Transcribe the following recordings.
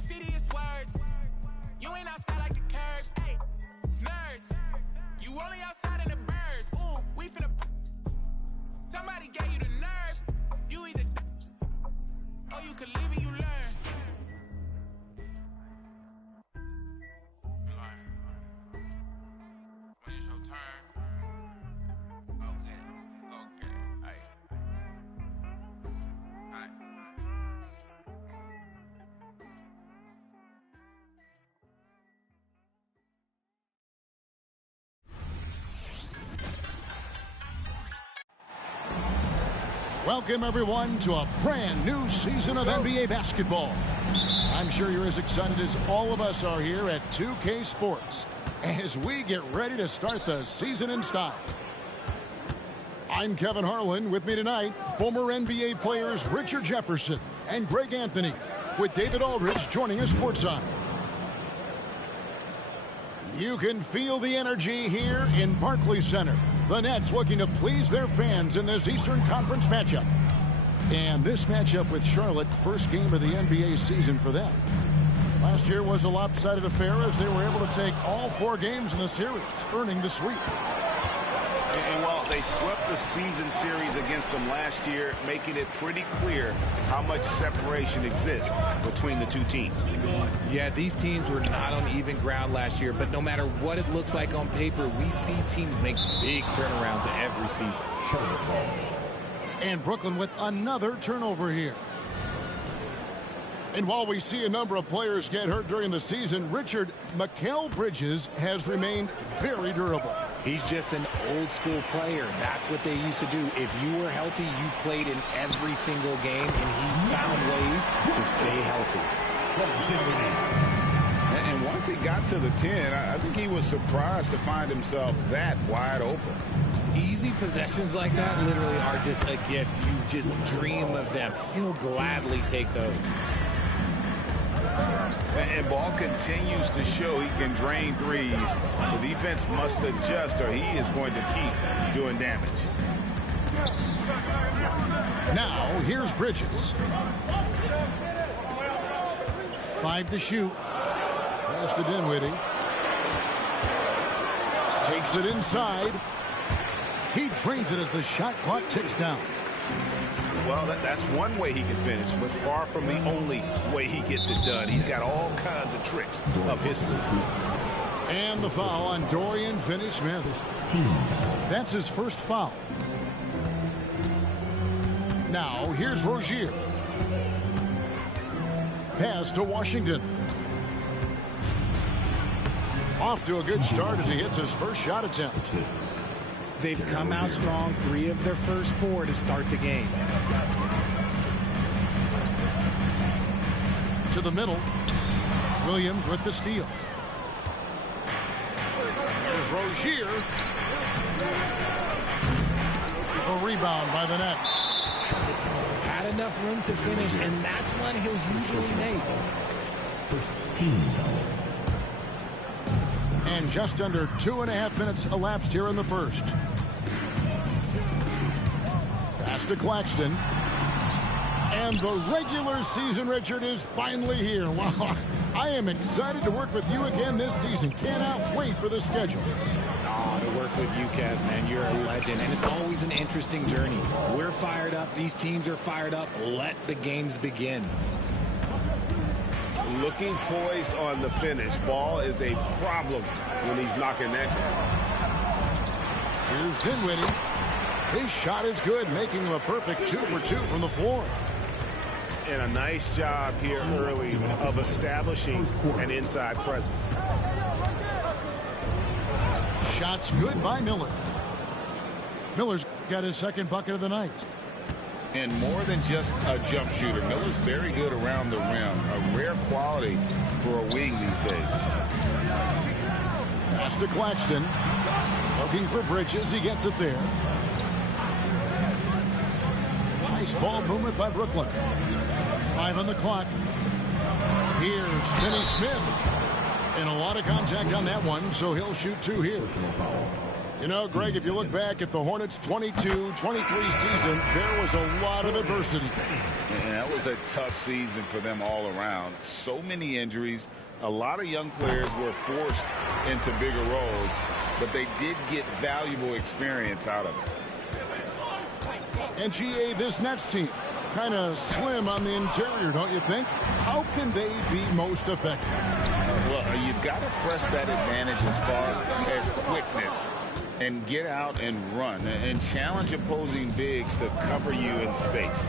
graffiti is words. You ain't outside like the curb. Hey, nerds. You only outside in the burbs. Ooh, we finna. Somebody gave you the nerve. You either. Or you could live and you learn. When it's your turn. Okay. Aight. Welcome, everyone, to a brand new season of NBA basketball. I'm sure you're as excited as all of us are here at 2K Sports as we get ready to start the season in style. I'm Kevin Harlan. With me tonight, former NBA players Richard Jefferson and Greg Anthony, with David Aldridge joining us courtside. You can feel the energy here in Barclays Center. The Nets looking to please their fans in this Eastern Conference matchup. And this matchup with Charlotte, first game of the NBA season for them. Last year was a lopsided affair as they were able to take all 4 games in the series, earning the sweep. And while they swept the season series against them last year, making it pretty clear how much separation exists between the two teams. Yeah, these teams were not on even ground last year, but no matter what it looks like on paper, we see teams make big turnarounds every season. And Brooklyn with another turnover here. And while we see a number of players get hurt during the season, Richard, Mikal Bridges has remained very durable. He's just an old-school player. That's what they used to do. If you were healthy, you played in every single game, and he's found ways to stay healthy. And once he got to the 10, I think he was surprised to find himself that wide open. Easy possessions like that literally are just a gift. You just dream of them. He'll gladly take those. And Ball continues to show he can drain threes. The defense must adjust or he is going to keep doing damage. Now, here's Bridges. 5 to shoot. Pass to Dinwiddie. Takes it inside. He drains it as the shot clock ticks down. Well, that's one way he can finish, but far from the only way he gets it done. He's got all kinds of tricks up his sleeve. And the foul on Dorian Finney-Smith. That's his first foul. Now, here's Rozier. Pass to Washington. Off to a good start as he hits his first shot attempt. They've come out strong, 3 of their first 4 to start the game. To the middle. Williams with the steal. Here's Rozier. A rebound by the Nets. Had enough room to finish, and that's one he'll usually make. And just under 2.5 minutes elapsed here in the first. Pass to Claxton. And the regular season, Richard, is finally here. Wow, I am excited to work with you again this season. Cannot wait for the schedule. Oh, to work with you, Kev, man, you're a legend. And it's always an interesting journey. We're fired up. These teams are fired up. Let the games begin. Looking poised on the finish. Ball is a problem when he's knocking that down. Here's Dinwiddie. His shot is good, making him a perfect 2 for 2 from the floor. And a nice job here early of establishing an inside presence. Shots good by Miller. Miller's got his second bucket of the night. And more than just a jump shooter, Miller's very good around the rim. A rare quality for a wing these days. Pass to Claxton. Looking for Bridges. He gets it there. Nice ball movement by Brooklyn. 5 on the clock. Here's Finney-Smith. And a lot of contact on that one, so he'll shoot 2 here. You know, Greg, if you look back at the Hornets' 22-23 season, there was a lot of adversity. And that was a tough season for them all around. So many injuries. A lot of young players were forced into bigger roles, but they did get valuable experience out of it. And GA, this Nets team, kind of slim on the interior, don't you think? How can they be most effective? Well, you've got to press that advantage as far as quickness and get out and run and challenge opposing bigs to cover you in space.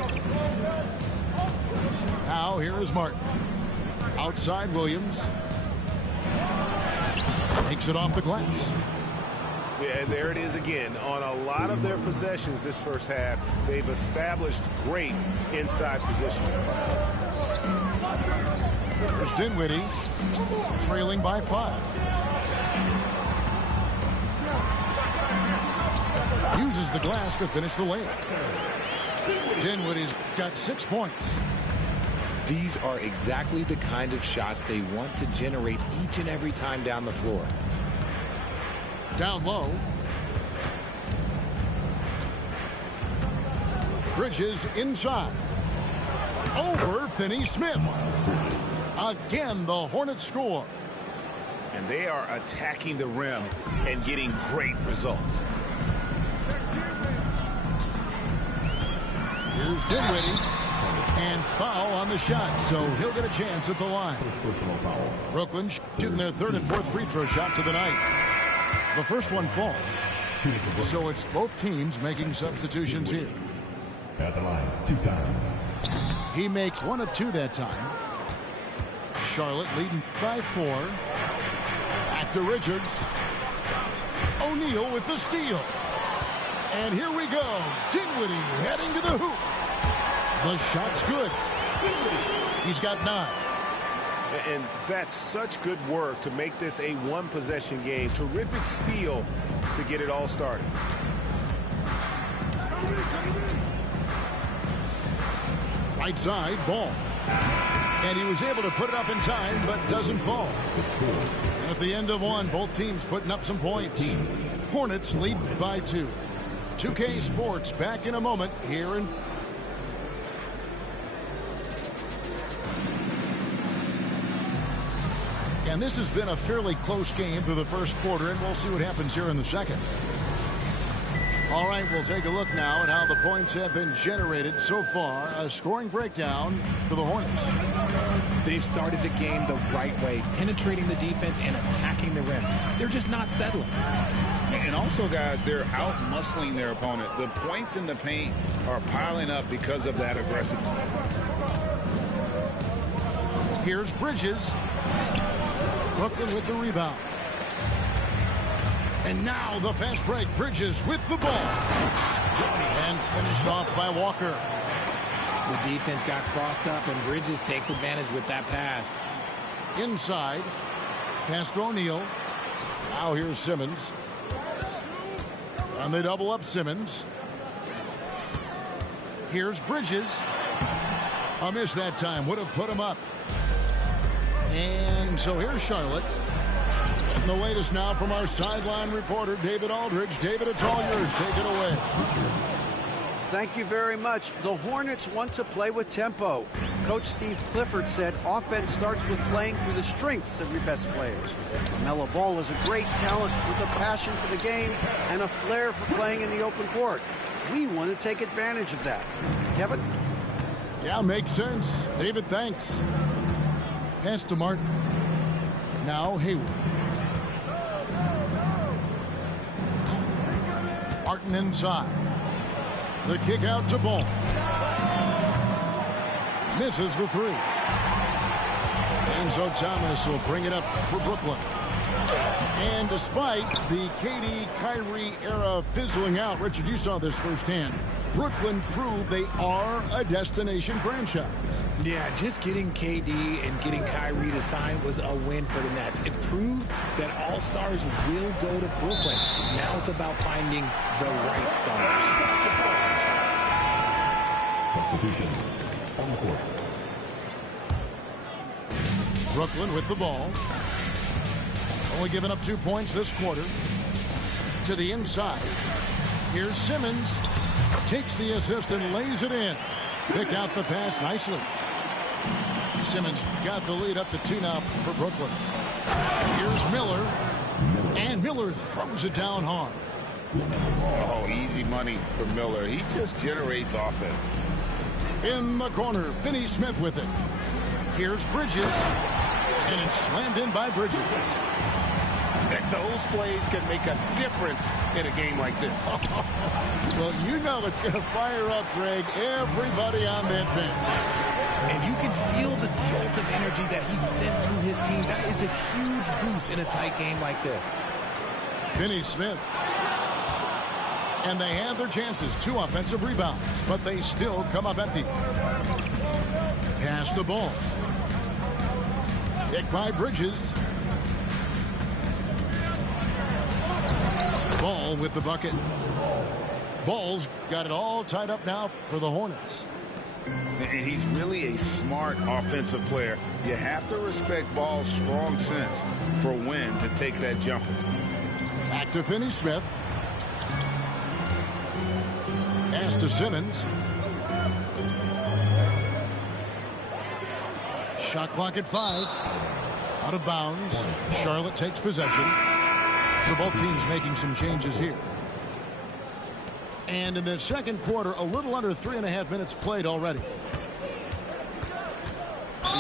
Now here is Martin. Outside Williams. Takes it off the glass. Yeah, and there it is again. On a lot of their possessions this first half, they've established great inside position. There's Dinwiddie, trailing by 5. Uses the glass to finish the layup. Dinwiddie's got 6 points. These are exactly the kind of shots they want to generate each and every time down the floor. Down low. Bridges inside. Over Finney-Smith. Again, the Hornets score. And they are attacking the rim and getting great results. Here's Dinwiddie. And foul on the shot, so he'll get a chance at the line. Brooklyn shooting their 3rd and 4th free throw shots of the night. The first one falls. So it's both teams making substitutions here. At the line, 2 times. He makes 1 of 2 that time. Charlotte leading by 4. Back to Richards. O'Neal with the steal. And here we go. Dinwiddie heading to the hoop. The shot's good. He's got 9. And that's such good work to make this a one-possession game. Terrific steal to get it all started. Right side, ball. And he was able to put it up in time, but doesn't fall. At the end of 1, both teams putting up some points. Hornets lead by 2. 2K Sports back in a moment here in... And this has been a fairly close game through the first quarter, and we'll see what happens here in the second. All right, we'll take a look now at how the points have been generated so far. A scoring breakdown for the Hornets. They've started the game the right way, penetrating the defense and attacking the rim. They're just not settling. And also, guys, they're out-muscling their opponent. The points in the paint are piling up because of that aggressiveness. Here's Bridges. Brooklyn with the rebound. And now the fast break. Bridges with the ball. And finished off by Walker. The defense got crossed up, and Bridges takes advantage with that pass. Inside. Pass to O'Neal. Now here's Simmons. And they double up Simmons. Here's Bridges. A miss that time. Would have put him up. And so here's Charlotte. Getting the latest now from our sideline reporter, David Aldridge. David, it's all yours. Take it away. Thank you very much. The Hornets want to play with tempo. Coach Steve Clifford said offense starts with playing through the strengths of your best players. LaMelo Ball is a great talent with a passion for the game and a flair for playing in the open court. We want to take advantage of that. Kevin? Yeah, makes sense. David, thanks. Pass to Martin. Now Hayward. Martin inside. The kick out to Ball. Misses the 3. And so Thomas will bring it up for Brooklyn. And despite the KD-Kyrie era fizzling out, Richard, you saw this firsthand. Brooklyn proved they are a destination franchise. Yeah, just getting KD and getting Kyrie to sign was a win for the Nets. It proved that all stars will go to Brooklyn. Now it's about finding the right stars. Substitutions on the court. Brooklyn with the ball. Only giving up 2 points this quarter. To the inside. Here's Simmons. Takes the assist and lays it in. Picked out the pass nicely. Simmons got the lead up to 2 now for Brooklyn. Here's Miller. And Miller throws it down hard. Oh, easy money for Miller. He just generates offense. In the corner, Finney-Smith with it. Here's Bridges. And it's slammed in by Bridges. And those plays can make a difference in a game like this. Well, you know it's going to fire up, Greg, everybody on that bench. And you can feel the jolt of energy that he sent through his team. That is a huge boost in a tight game like this. Finney-Smith. And they had their chances. 2 offensive rebounds, but they still come up empty. Pass the ball. Picked by Bridges. Ball with the bucket. Ball's got it all tied up now for the Hornets. And he's really a smart offensive player. You have to respect Ball's strong sense for when to take that jumper. Back to Finney-Smith. Pass to Simmons. Shot clock at 5. Out of bounds. Charlotte takes possession. So both teams making some changes here. And in the second quarter, a little under 3.5 minutes played already.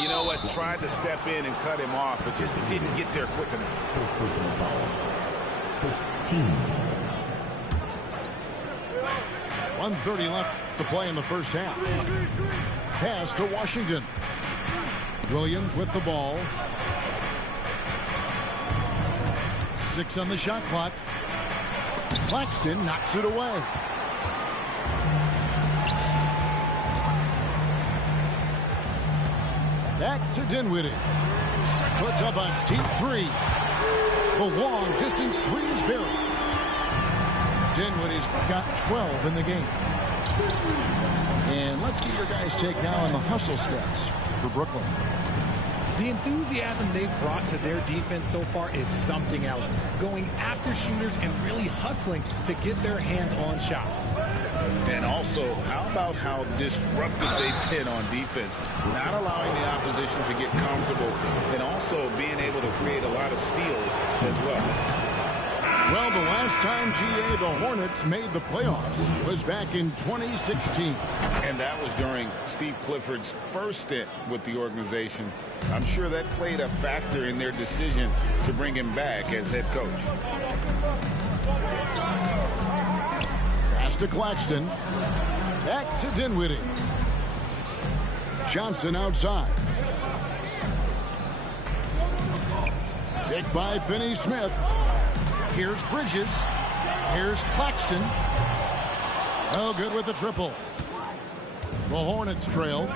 You know what? Tried to step in and cut him off, but just didn't get there quick enough. First personal foul. First team. 1:30 left to play in the first half. Pass to Washington. Williams with the ball. 6 on the shot clock. Claxton knocks it away. Back to Dinwiddie. Puts up a deep 3. The long distance 3 is buried. Dinwiddie's got 12 in the game. And let's get your guys' take now on the hustle stats for Brooklyn. The enthusiasm they've brought to their defense so far is something else. Going after shooters and really hustling to get their hands on shots. And also, how about how disruptive they've been on defense? Not allowing the opposition to get comfortable and also being able to create a lot of steals as well. Well, the last time, GA, the Hornets made the playoffs was back in 2016. And that was during Steve Clifford's first stint with the organization. I'm sure that played a factor in their decision to bring him back as head coach. Pass to Claxton. Back to Dinwiddie. Johnson outside. Picked by Finney-Smith. Here's Bridges. Here's Claxton. Oh, good with the triple. The Hornets trail.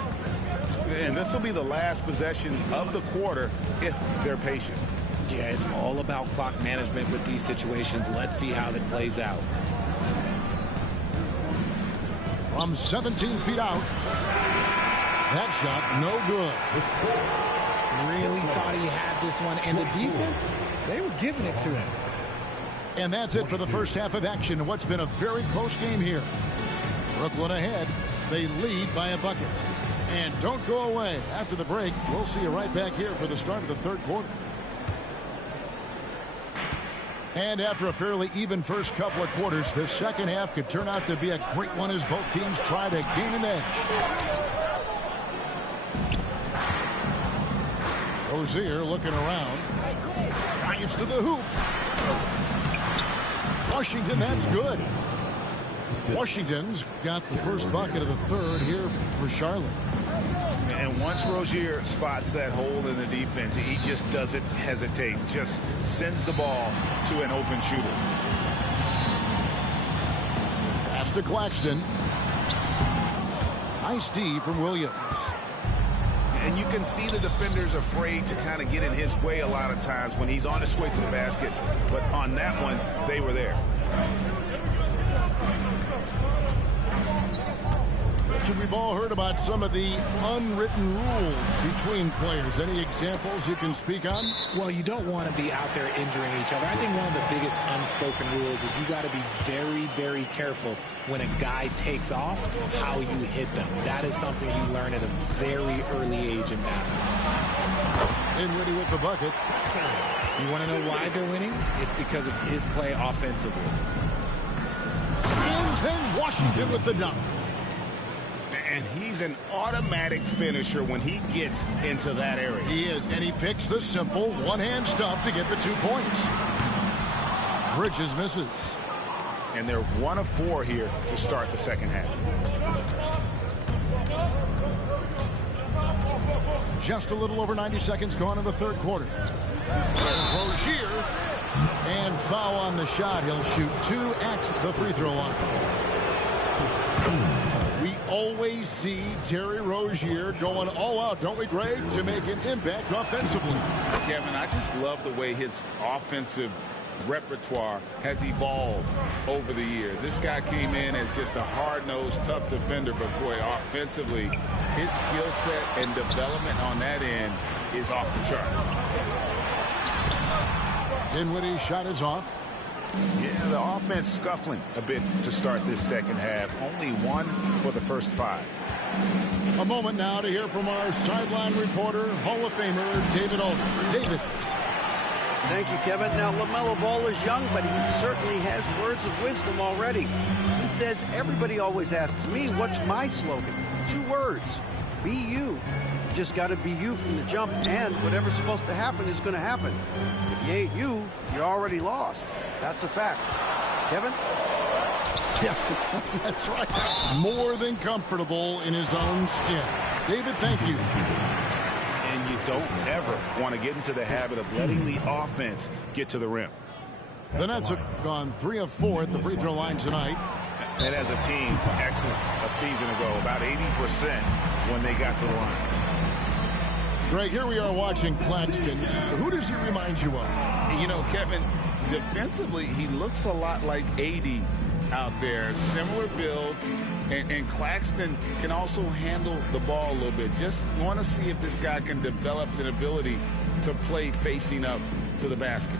And this will be the last possession of the quarter if they're patient. Yeah, it's all about clock management with these situations. Let's see how that plays out. From 17 feet out. That shot, no good. Really thought he had this one. And the defense, they were giving it to him. And that's it for the first half of action. What's been a very close game here. Brooklyn ahead. They lead by a bucket. And don't go away. After the break, we'll see you right back here for the start of the third quarter. And after a fairly even first couple of quarters, the second half could turn out to be a great one as both teams try to gain an edge. Rozier looking around. Drives to the hoop. Washington, that's good. Washington's got the first bucket of the third here for Charlotte. And once Rozier spots that hole in the defense, he just doesn't hesitate. Just sends the ball to an open shooter. Pass to Claxton. Nice D from Williams. And you can see the defenders afraid to kind of get in his way a lot of times when he's on his way to the basket. But on that one, they were there. What should we all heard about some of the unwritten rules between players. Any examples you can speak on? Well, you don't want to be out there injuring each other. I think one of the biggest unspoken rules is you got to be very, very careful when a guy takes off, how you hit them. That is something you learn at a very early age in basketball. Dinwiddie with the bucket. You want to know why they're winning? It's because of his play offensively. And then Washington with the dunk. And he's an automatic finisher when he gets into that area. He is, and he picks the simple one-hand stuff to get the 2 points. Bridges misses. And they're 1 of 4 here to start the second half. Just a little over 90 seconds gone in the third quarter. There's Rozier. And foul on the shot. He'll shoot 2 at the free throw line. We always see Terry Rozier going all out, don't we, Greg, to make an impact offensively. Kevin, I just love the way his offensive repertoire has evolved over the years. This guy came in as just a hard-nosed, tough defender, but boy, offensively, his skill set and development on that end is off the charts. Dinwiddie's shot is off. Yeah, the offense scuffling a bit to start this second half. Only 1 for the first 5. A moment now to hear from our sideline reporter, Hall of Famer David Aldridge. David. Thank you, Kevin. Now, LaMelo Ball is young, but he certainly has words of wisdom already. He says, everybody always asks me, what's my slogan? 2 words, be you. You just got to be you from the jump, and whatever's supposed to happen is going to happen. If you ain't you, you're already lost. That's a fact. Kevin? Yeah, that's right. More than comfortable in his own skin. David, thank you. And you don't ever want to get into the habit of letting the offense get to the rim. The Nets have gone 3 of 4 at the free throw line tonight. And as a team, excellent a season ago, about 80% when they got to the line. Greg, here we are watching Claxton. Who does he remind you of? You know, Kevin, defensively, he looks a lot like AD out there. Similar builds. And Claxton can also handle the ball a little bit. Just want to see if this guy can develop an ability to play facing up to the basket.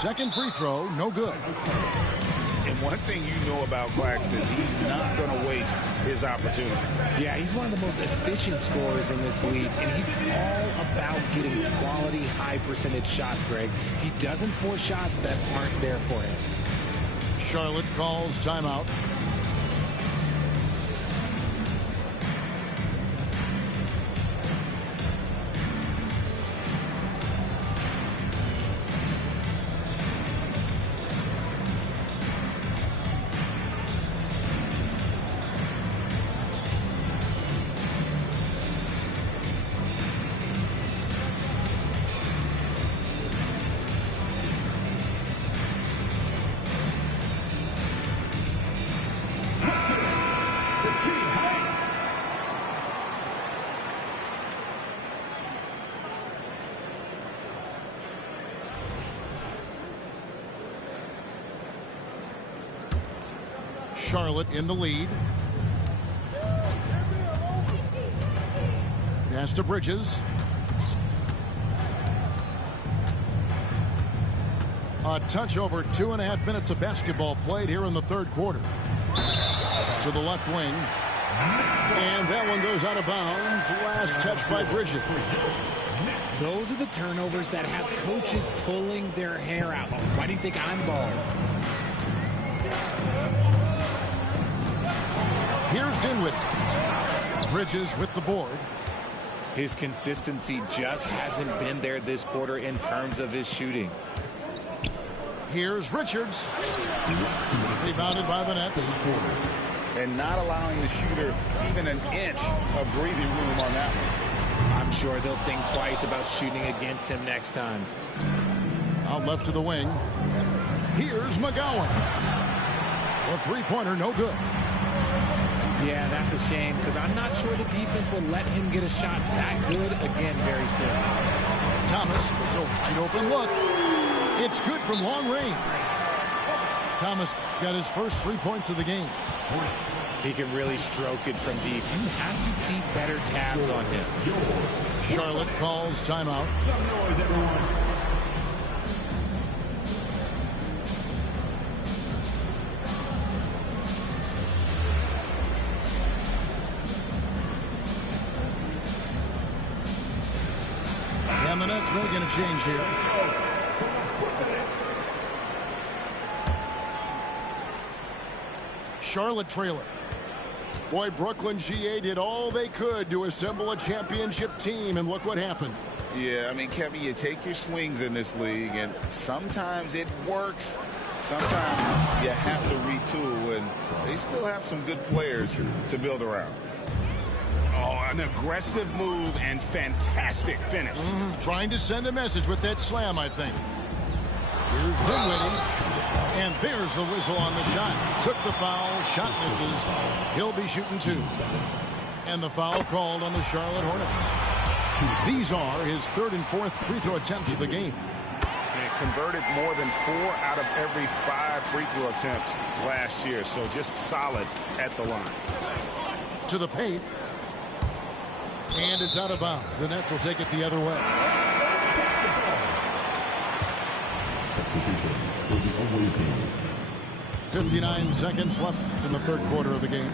Second free throw, no good. And one thing you know about Claxton, he's not going to waste his opportunity. Yeah, he's one of the most efficient scorers in this league, and he's all about getting quality, high-percentage shots, Greg. He doesn't force shots that aren't there for him. Charlotte calls timeout. Charlotte in the lead. Pass to Bridges. A touch over 2.5 minutes of basketball played here in the third quarter. To the left wing. And that one goes out of bounds. Last touch by Bridges. Those are the turnovers that have coaches pulling their hair out. Why do you think I'm balling? Here's Dinwiddie. Bridges with the board. His consistency just hasn't been there this quarter in terms of his shooting. Here's Richards. Rebounded by the Nets. And not allowing the shooter even an inch of breathing room on that one. I'm sure they'll think twice about shooting against him next time. Out left to the wing. Here's McGowan. The three-pointer, no good. Yeah, that's a shame because I'm not sure the defense will let him get a shot that good again very soon. Thomas, it's a wide open look. It's good from long range. Thomas got his first 3 points of the game. He can really stroke it from deep. You have to keep better tabs on him. Charlotte calls timeout. And the Nets really going to change here. Charlotte trailer. Boy, Brooklyn GA did all they could to assemble a championship team, and look what happened. Yeah, I mean, Kevin, you take your swings in this league, and sometimes it works. Sometimes you have to retool, and they still have some good players to build around. Oh, an aggressive move and fantastic finish. Trying to send a message with that slam, I think. Here's Dinwiddie. And there's the whistle on the shot. Took the foul. Shot misses. He'll be shooting 2. And the foul called on the Charlotte Hornets. These are his 3rd and 4th free throw attempts of the game. And converted more than 4 out of every 5 free throw attempts last year. So just solid at the line. To the paint. And it's out of bounds. The Nets will take it the other way. Substitution for the away team. 59 seconds left in the third quarter of the game.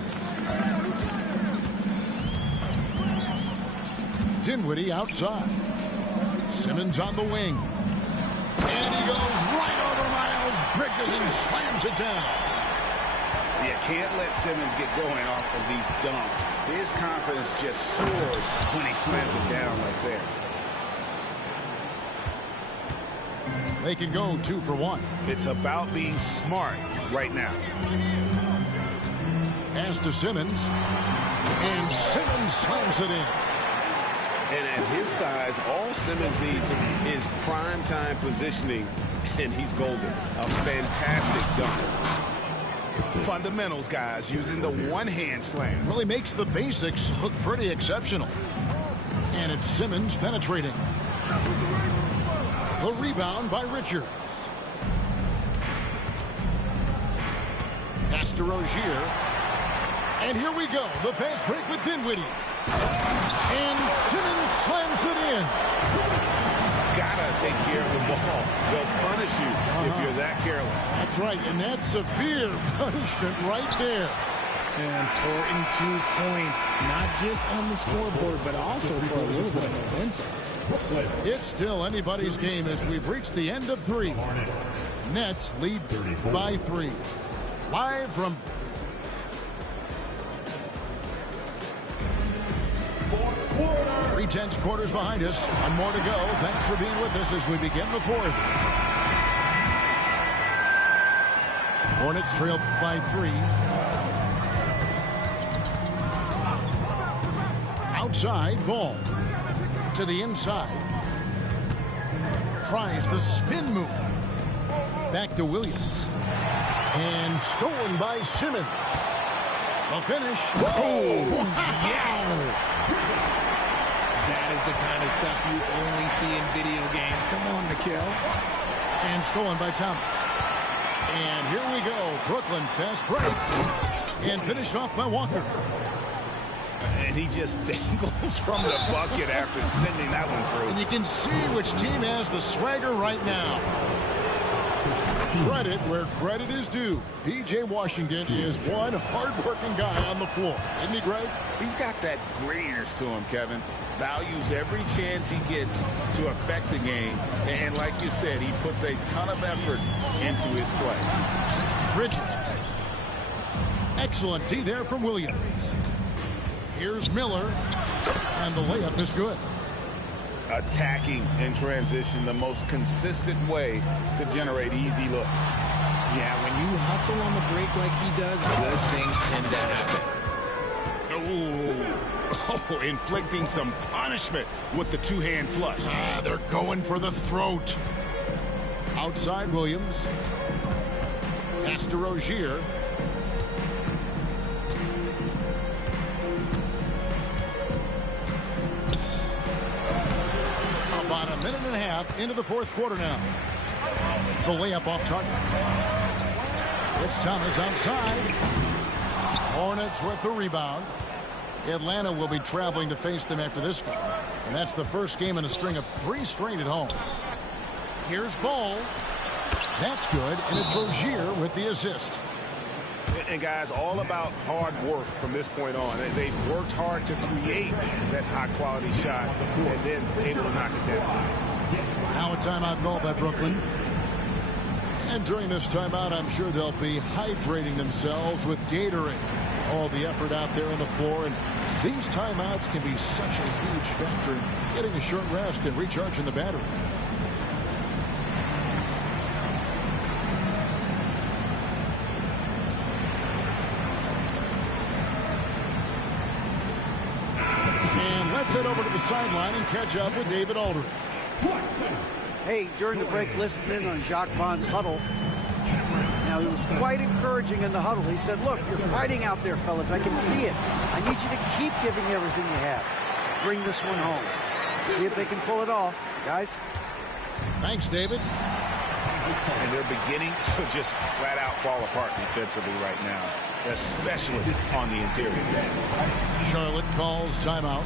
Dinwiddie outside. Simmons on the wing. And he goes right over Miles Bridges and slams it down. You can't let Simmons get going off of these dunks. His confidence just soars when he slams it down like that. They can go 2 for 1. It's about being smart right now. Pass to Simmons. And Simmons slams it in. And at his size, all Simmons needs is prime time positioning, and he's golden. A fantastic dunk. Fundamentals, guys, using the one-hand slam. Really makes the basics look pretty exceptional. And it's Simmons penetrating. The rebound by Richards. Pass to Rozier. And here we go. The fast break with Dinwiddie. And Simmons slams it in. Gotta take care of the ball. They'll punish you if you're that careless. That's right, and that's severe punishment right there. An important 2 points, not just on the scoreboard, but also for a little bit of momentum. It's still anybody's game as we've reached the end of 3. Nets lead by 3. Live from 3/10 quarters behind us. 1 more to go. Thanks for being with us as we begin the 4th. Hornets trail by 3. Outside, ball. To the inside. Tries the spin move. Back to Williams. And stolen by Simmons. A finish. Oh, yes! That is the kind of stuff you only see in video games. Come on, Nikhil. And stolen by Thomas. And here we go. Brooklyn fast break. And finished off by Walker. And he just dangles from the bucket after sending that one through. And you can see which team has the swagger right now. Credit where credit is due. P.J. Washington is one hard-working guy on the floor. Isn't he, Greg? He's got that grittiness to him, Kevin. Values every chance he gets to affect the game. And like you said, he puts a ton of effort into his play. Bridges. Excellent D there from Williams. Here's Miller. And the layup is good. Attacking in transition, the most consistent way to generate easy looks. Yeah, when you hustle on the break like he does, good things tend to happen. Oh, inflicting some punishment with the two-hand flush. They're going for the throat. Outside Williams. Pass to Rozier. About a minute and a half into the fourth quarter now. The layup off target. It's Thomas outside. Hornets with the rebound. Atlanta will be traveling to face them after this game. And that's the first game in a string of 3 straight at home. Here's Ball. That's good, and it's Rozier with the assist. And guys, all about hard work from this point on. They've worked hard to create that high-quality shot and then able to knock it down. Now a timeout called by Brooklyn. And during this timeout, I'm sure they'll be hydrating themselves with Gatorade. All the effort out there on the floor, and these timeouts can be such a huge factor in getting a short rest and recharging the battery. And let's head over to the sideline and catch up with David Aldridge. Hey, during the break, listen in on Jacques Vaughn's huddle. Now, he was quite encouraging in the huddle. He said, look, you're fighting out there, fellas. I can see it. I need you to keep giving everything you have. Bring this one home. See if they can pull it off. Guys? Thanks, David. And they're beginning to just flat out fall apart defensively right now, especially on the interior. Charlotte calls timeout.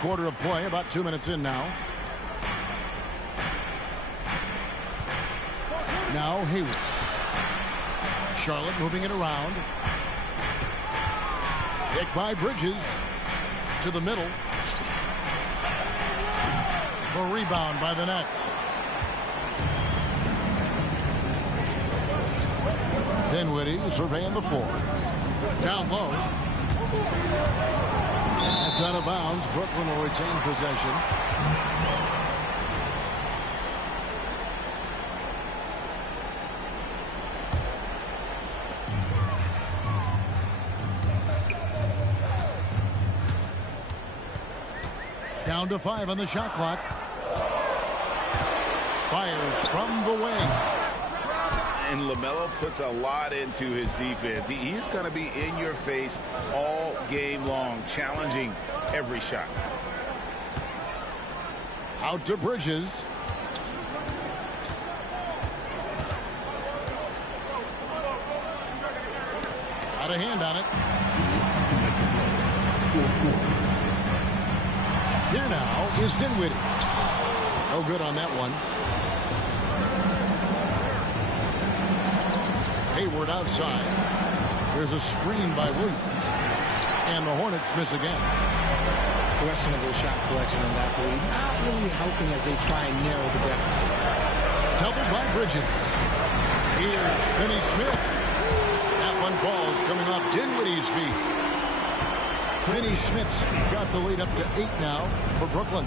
Quarter of play, about 2 minutes in now. Now Hayward. Charlotte moving it around. Picked by Bridges to the middle. The rebound by the Nets. Dinwiddie surveying the floor. Down low. That's out of bounds. Brooklyn will retain possession. Down to 5 on the shot clock. Fires from the wing. And LaMelo puts a lot into his defense. He's going to be in your face all game long, challenging every shot. Out to Bridges. Got a hand on it. Here now is Dinwiddie. No good on that one. Hayward outside. There's a screen by Williams. And the Hornets miss again. Questionable shot selection on that three. Not really helping as they try and narrow the deficit. Doubled by Bridges. Here's Finney-Smith. That one falls coming off Dinwiddie's feet. Finney-Smith's got the lead up to 8 now for Brooklyn.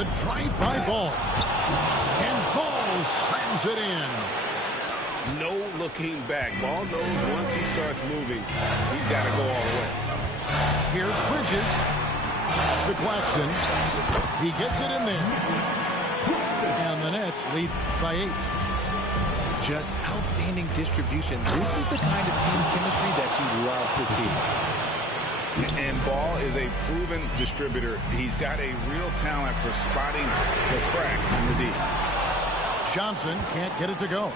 The drive by Ball. And Ball slams it in. No looking back. Ball knows once he starts moving, he's got to go all the way. Here's Bridges to Claxton. He gets it in there. And the Nets lead by 8. Just outstanding distribution. This is the kind of team chemistry that you love to see. And Ball is a proven distributor. He's got a real talent for spotting the cracks in the D. Johnson can't get it to go.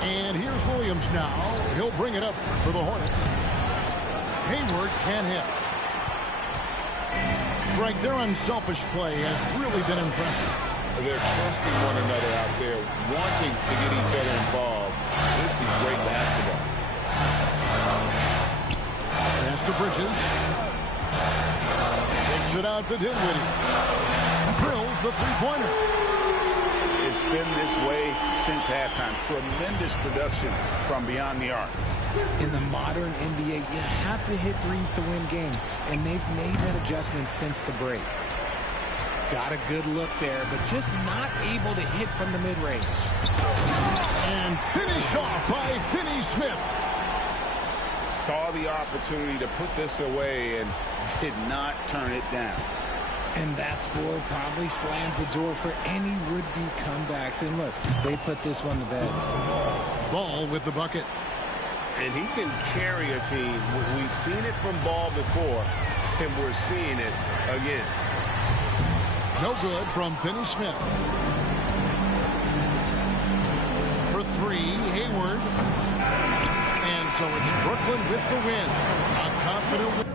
And here's Williams now. He'll bring it up for the Hornets. Hayward can't hit. Greg, their unselfish play has really been impressive. They're trusting one another out there, wanting to get each other involved. This is great basketball. Pass to Bridges. Takes it out to Dinwiddie. Drills the three-pointer. It's been this way since halftime. Tremendous production from beyond the arc. In the modern NBA, you have to hit threes to win games, and they've made that adjustment since the break. Got a good look there, but just not able to hit from the mid-range. And finish off by Finney Smith. Saw the opportunity to put this away and did not turn it down. And that score probably slams the door for any would-be comebacks. And look, they put this one to bed. Ball with the bucket. And he can carry a team. We've seen it from Ball before, and we're seeing it again. No good from Finney Smith. For three, Hayward. And so it's Brooklyn with the win. A confident win.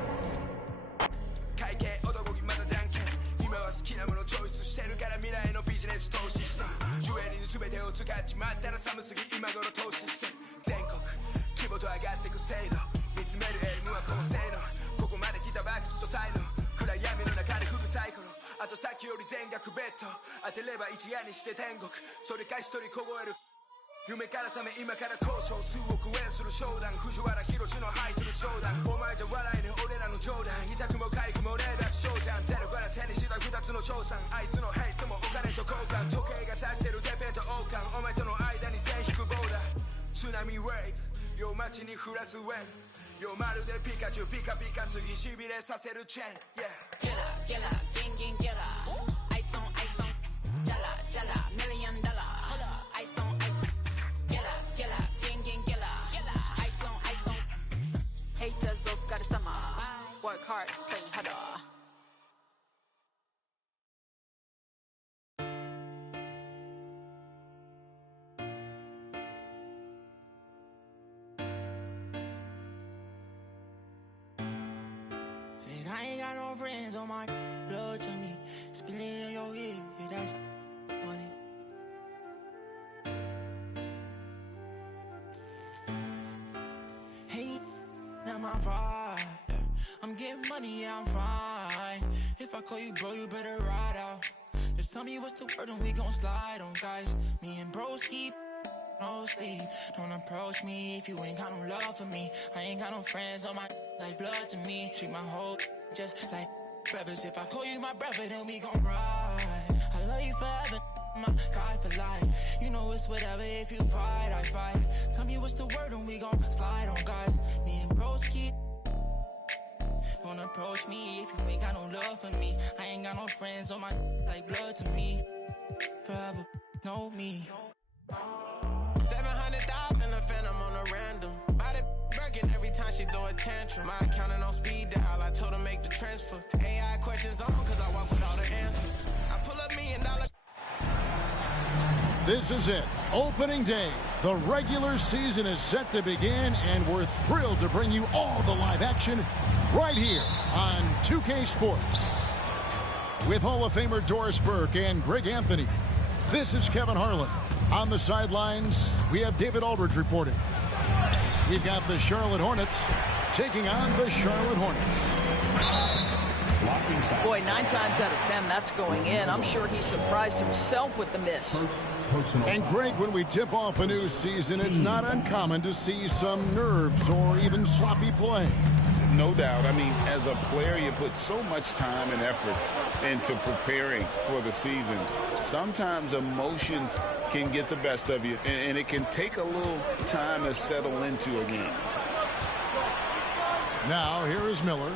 Work hard, play harder. Said I ain't got no friends on my blood to me. Spill it in your ear, that's money. Hey, now my vibe. I'm getting money, yeah, I'm fine. If I call you bro, you better ride out. Just tell me what's the word and we gon' slide on, guys. Me and bros keep no sleep. Don't approach me if you ain't got no love for me. I ain't got no friends on my like blood to me. Treat my whole just like brothers. If I call you my brother, then we gon' ride. I love you forever, my guy for life. You know it's whatever, if you fight, I fight. Tell me what's the word and we gon' slide on, guys. Me and bros keep. Don't approach me if you ain't got no love for me. I ain't got no friends on my like blood to me. Forever, know me. 700,000 a phantom on a random. Buy the Birkin every time she throw a tantrum. My accountant on speed dial, I told her make the transfer. AI questions on cause I walk with all the answers. I pull up $1 million. This is it. Opening day. The regular season is set to begin, and we're thrilled to bring you all the live action right here on 2K Sports. With Hall of Famer Doris Burke and Greg Anthony, this is Kevin Harlan. On the sidelines, we have David Aldridge reporting. We've got the Charlotte Hornets taking on the Charlotte Hornets. Boy, 9 times out of 10, that's going in. I'm sure he surprised himself with the miss. And Greg, when we tip off a new season, it's not uncommon to see some nerves or even sloppy play. No doubt. I mean, as a player, you put so much time and effort into preparing for the season. Sometimes emotions can get the best of you, and it can take a little time to settle into a game. Now, here is Miller.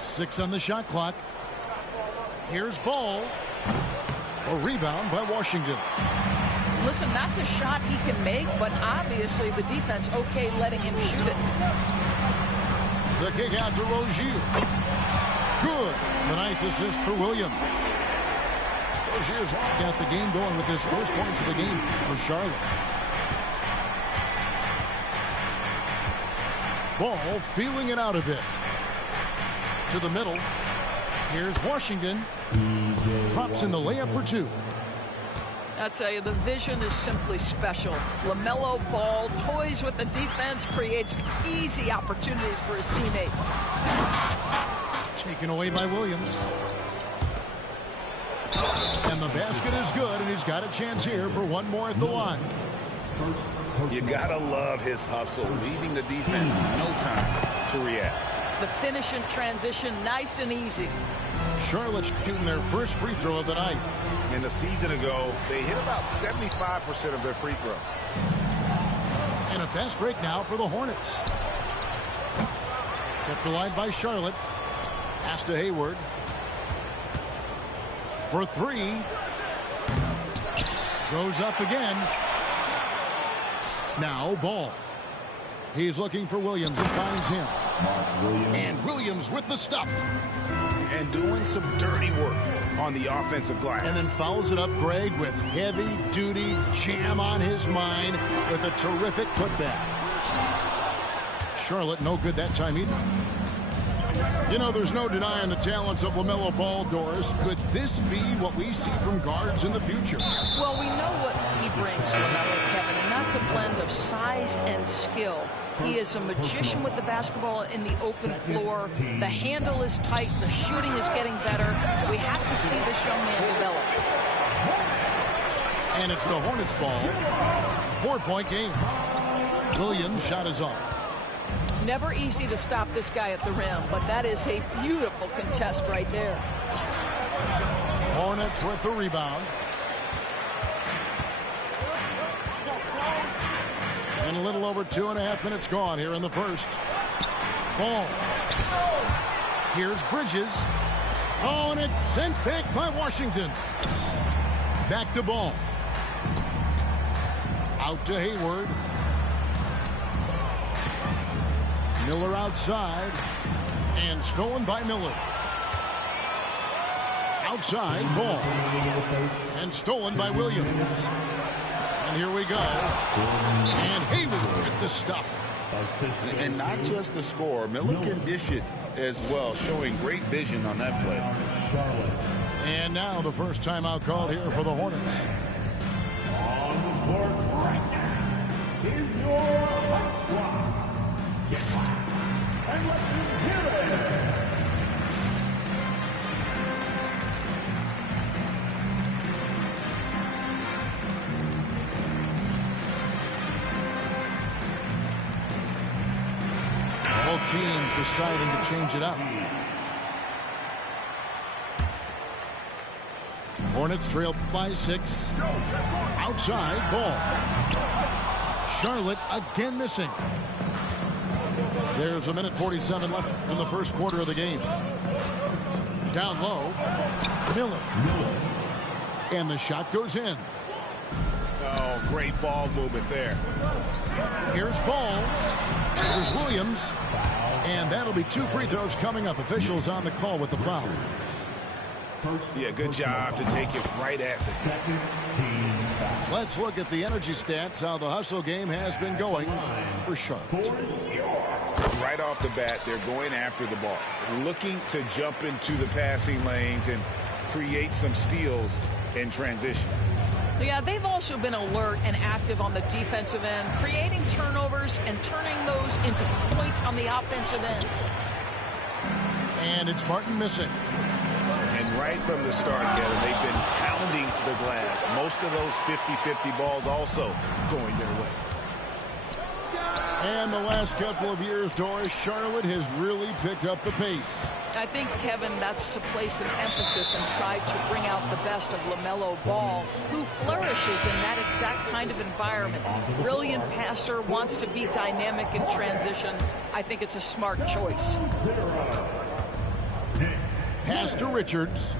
6 on the shot clock. Here's Ball. A rebound by Washington. Listen, that's a shot he can make, but obviously the defense okay letting him shoot it. The kick out to Rozier. Good. The nice assist for Williams. Rozier's got the game going with his first points of the game for Charlotte. Ball feeling it out a bit. To the middle. Here's Washington. Drops in the layup for two. I tell you, the vision is simply special. LaMelo Ball toys with the defense, creates easy opportunities for his teammates. Taken away by Williams. And the basket is good, and he's got a chance here for one more at the line. You gotta love his hustle, leaving the defense no time to react. The finish in transition, nice and easy. Charlotte's shooting their first free throw of the night. And a season ago, they hit about 75% of their free throws. And a fast break now for the Hornets. Kept alive by Charlotte. Pass to Hayward. For three. Goes up again. Now Ball. He's looking for Williams and finds him. And Williams with the stuff. And doing some dirty work on the offensive glass. And then fouls it up, Greg, with heavy-duty jam on his mind with a terrific putback. Charlotte no good that time either. You know, there's no denying the talents of LaMelo Ball, Doris. Could this be what we see from guards in the future? Well, we know what he brings, LaMelo, Kevin, and that's a blend of size and skill. He is a magician with the basketball in the open floor. The handle is tight. The shooting is getting better. We have to see this young man develop. And it's the Hornets ball. 4-point game. Williams' shot is off. Never easy to stop this guy at the rim, but that is a beautiful contest right there. Hornets with the rebound. And a little over 2.5 minutes gone here in the first. Ball. Here's Bridges. Oh, and it's sent back by Washington. Back to Ball. Out to Hayward. Miller outside. And stolen by Miller. Outside, Ball. And stolen by Williams. And here we go. And Hayward with the stuff. And not just the score. Miller can dish it as well, showing great vision on that play. And now the first timeout called here for the Hornets. On the court right now is your hot squad. Get hot and let me hear it. Both teams deciding to change it up. Hornets trail by 6. Outside, Ball. Charlotte again missing. There's a minute 47 left from the first quarter of the game. Down low, Miller. And the shot goes in. Oh, great ball movement there. Here's Ball. Here's Williams. And that'll be 2 free throws coming up. Officials on the call with the foul. Yeah, good job to take it right at them. Let's look at the energy stats, how the hustle game has been going for Charlotte. Right off the bat, they're going after the ball, looking to jump into the passing lanes and create some steals in transition. Yeah, they've also been alert and active on the defensive end, creating turnovers and turning those into points on the offensive end. And it's Martin missing. And right from the start, Kevin, they've been pounding the glass. Most of those 50-50 balls also going their way. And the last couple of years, Doris, Charlotte has really picked up the pace. I think, Kevin, that's to place an emphasis and try to bring out the best of LaMelo Ball, who flourishes in that exact kind of environment. Brilliant passer, wants to be dynamic in transition. I think it's a smart choice. Pass to Richards.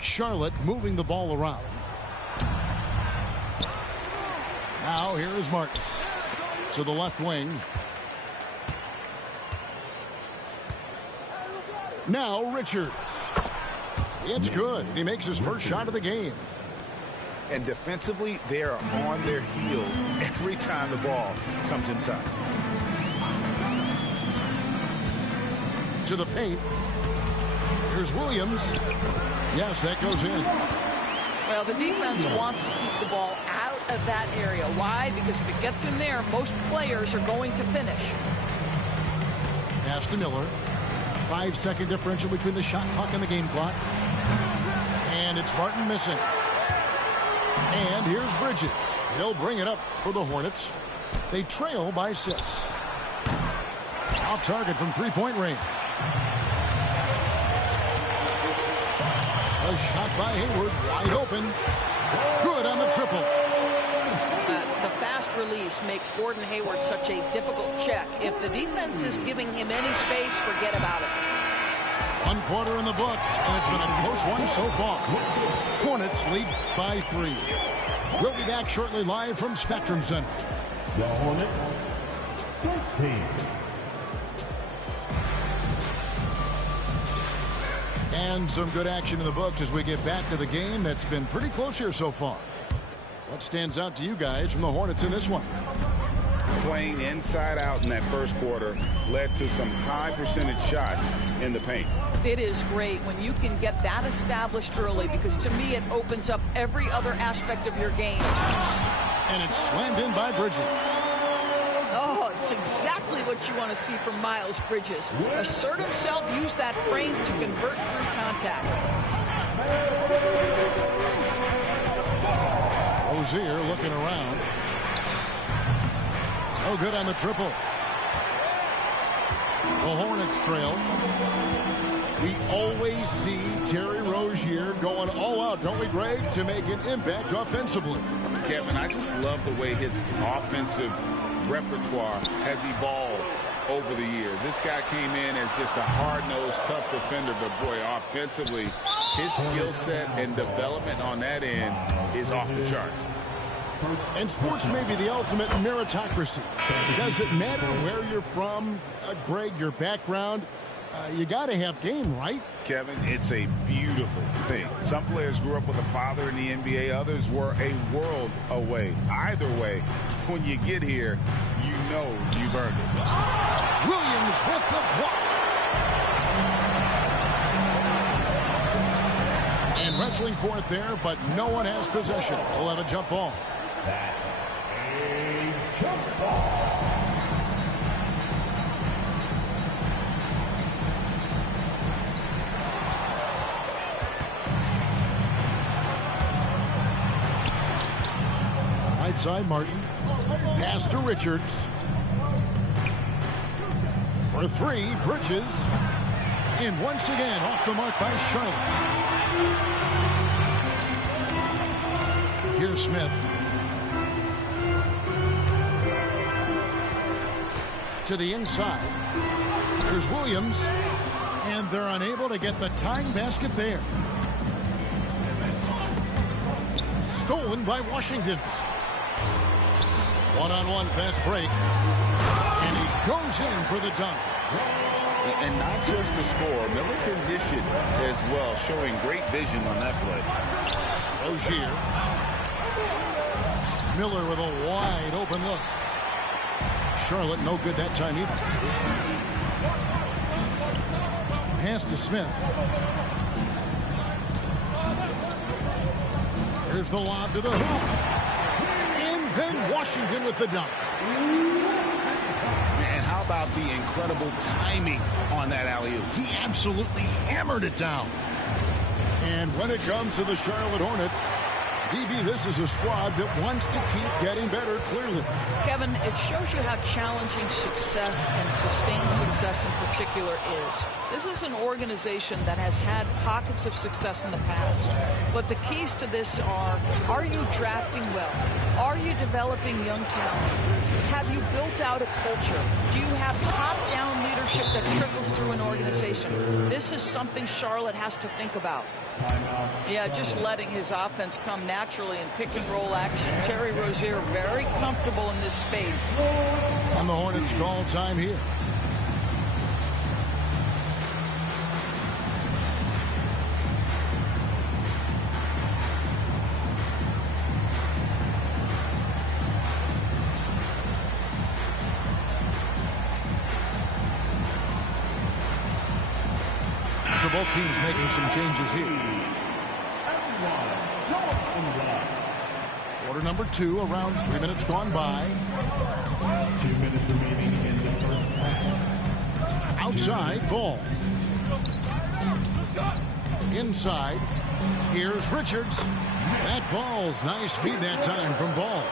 Charlotte moving the ball around. Now here is Martin to the left wing. Now Richards. It's good. He makes his first shot of the game. And defensively, they are on their heels every time the ball comes inside. To the paint. Here's Williams. Yes, that goes in. Well, the defense wants to keep the ball out of that area. Why? Because if it gets in there, most players are going to finish. Pass to Miller. 5-second differential between the shot clock and the game clock. And it's Martin missing. And here's Bridges. He'll bring it up for the Hornets. They trail by 6. Off target from three-point range. A shot by Hayward, wide open. Good on the triple. The fast release makes Gordon Hayward such a difficult check. If the defense is giving him any space, forget about it. 1 quarter in the books, and it's been a close one so far. Hornets lead by 3. We'll be back shortly live from Spectrum Center. The Hornets 13. And some good action in the books as we get back to the game that's been pretty close here so far. What stands out to you guys from the Hornets in this one? Playing inside out in that first quarter led to some high percentage shots in the paint. It is great when you can get that established early, because to me it opens up every other aspect of your game. And it's slammed in by Bridges. Oh, it's exactly what you want to see from Miles Bridges. Assert himself, use that frame to convert through contact. Rozier looking around. Oh, good on the triple. The Hornets trail. We always see Terry Rozier going all out, don't we, Greg, to make an impact offensively. Kevin, I just love the way his offensive repertoire has evolved over the years. This guy came in as just a hard-nosed, tough defender, but boy, offensively, his skill set and development on that end is off the charts. And sports may be the ultimate meritocracy. Does it matter where you're from, Greg, your background? You got to have game, right? Kevin, it's a beautiful thing. Some players grew up with a father in the NBA. Others were a world away. Either way, when you get here, you know you've earned it. Williams with the block. And wrestling for it there, but no one has possession. We'll have a jump ball. That's a jump ball. Right side, Martin. Pass to Richards. For 3, Bridges. And once again, off the mark by Charlotte. Here's Smith. To the inside. There's Williams. And they're unable to get the tying basket there. Stolen by Washington. One-on-one fast break. And he goes in for the dunk. And not just the score. Miller can dish it as well, showing great vision on that play. Rozier. Miller with a wide open look. Charlotte no good that time either. Pass to Smith. Here's the lob to the hoop. And then Washington with the dunk. And how about the incredible timing on that alley-oop? He absolutely hammered it down. And when it comes to the Charlotte Hornets, DB, this is a squad that wants to keep getting better, clearly. Kevin, it shows you how challenging success and sustained success in particular is. This is an organization that has had pockets of success in the past. But the keys to this are you drafting well? Are you developing young talent? Have you built out a culture? Do you have top-down leadership that trickles through an organization? This is something Charlotte has to think about. Yeah, just letting his offense come naturally in pick and roll action. Terry Rozier very comfortable in this space. And the Hornets call time here. So both teams making some changes here. Quarter number 2, around 3 minutes gone by. 2 minutes remaining in the first half. Outside, Ball. Inside, here's Richards. That falls. Nice feed that time from Ball.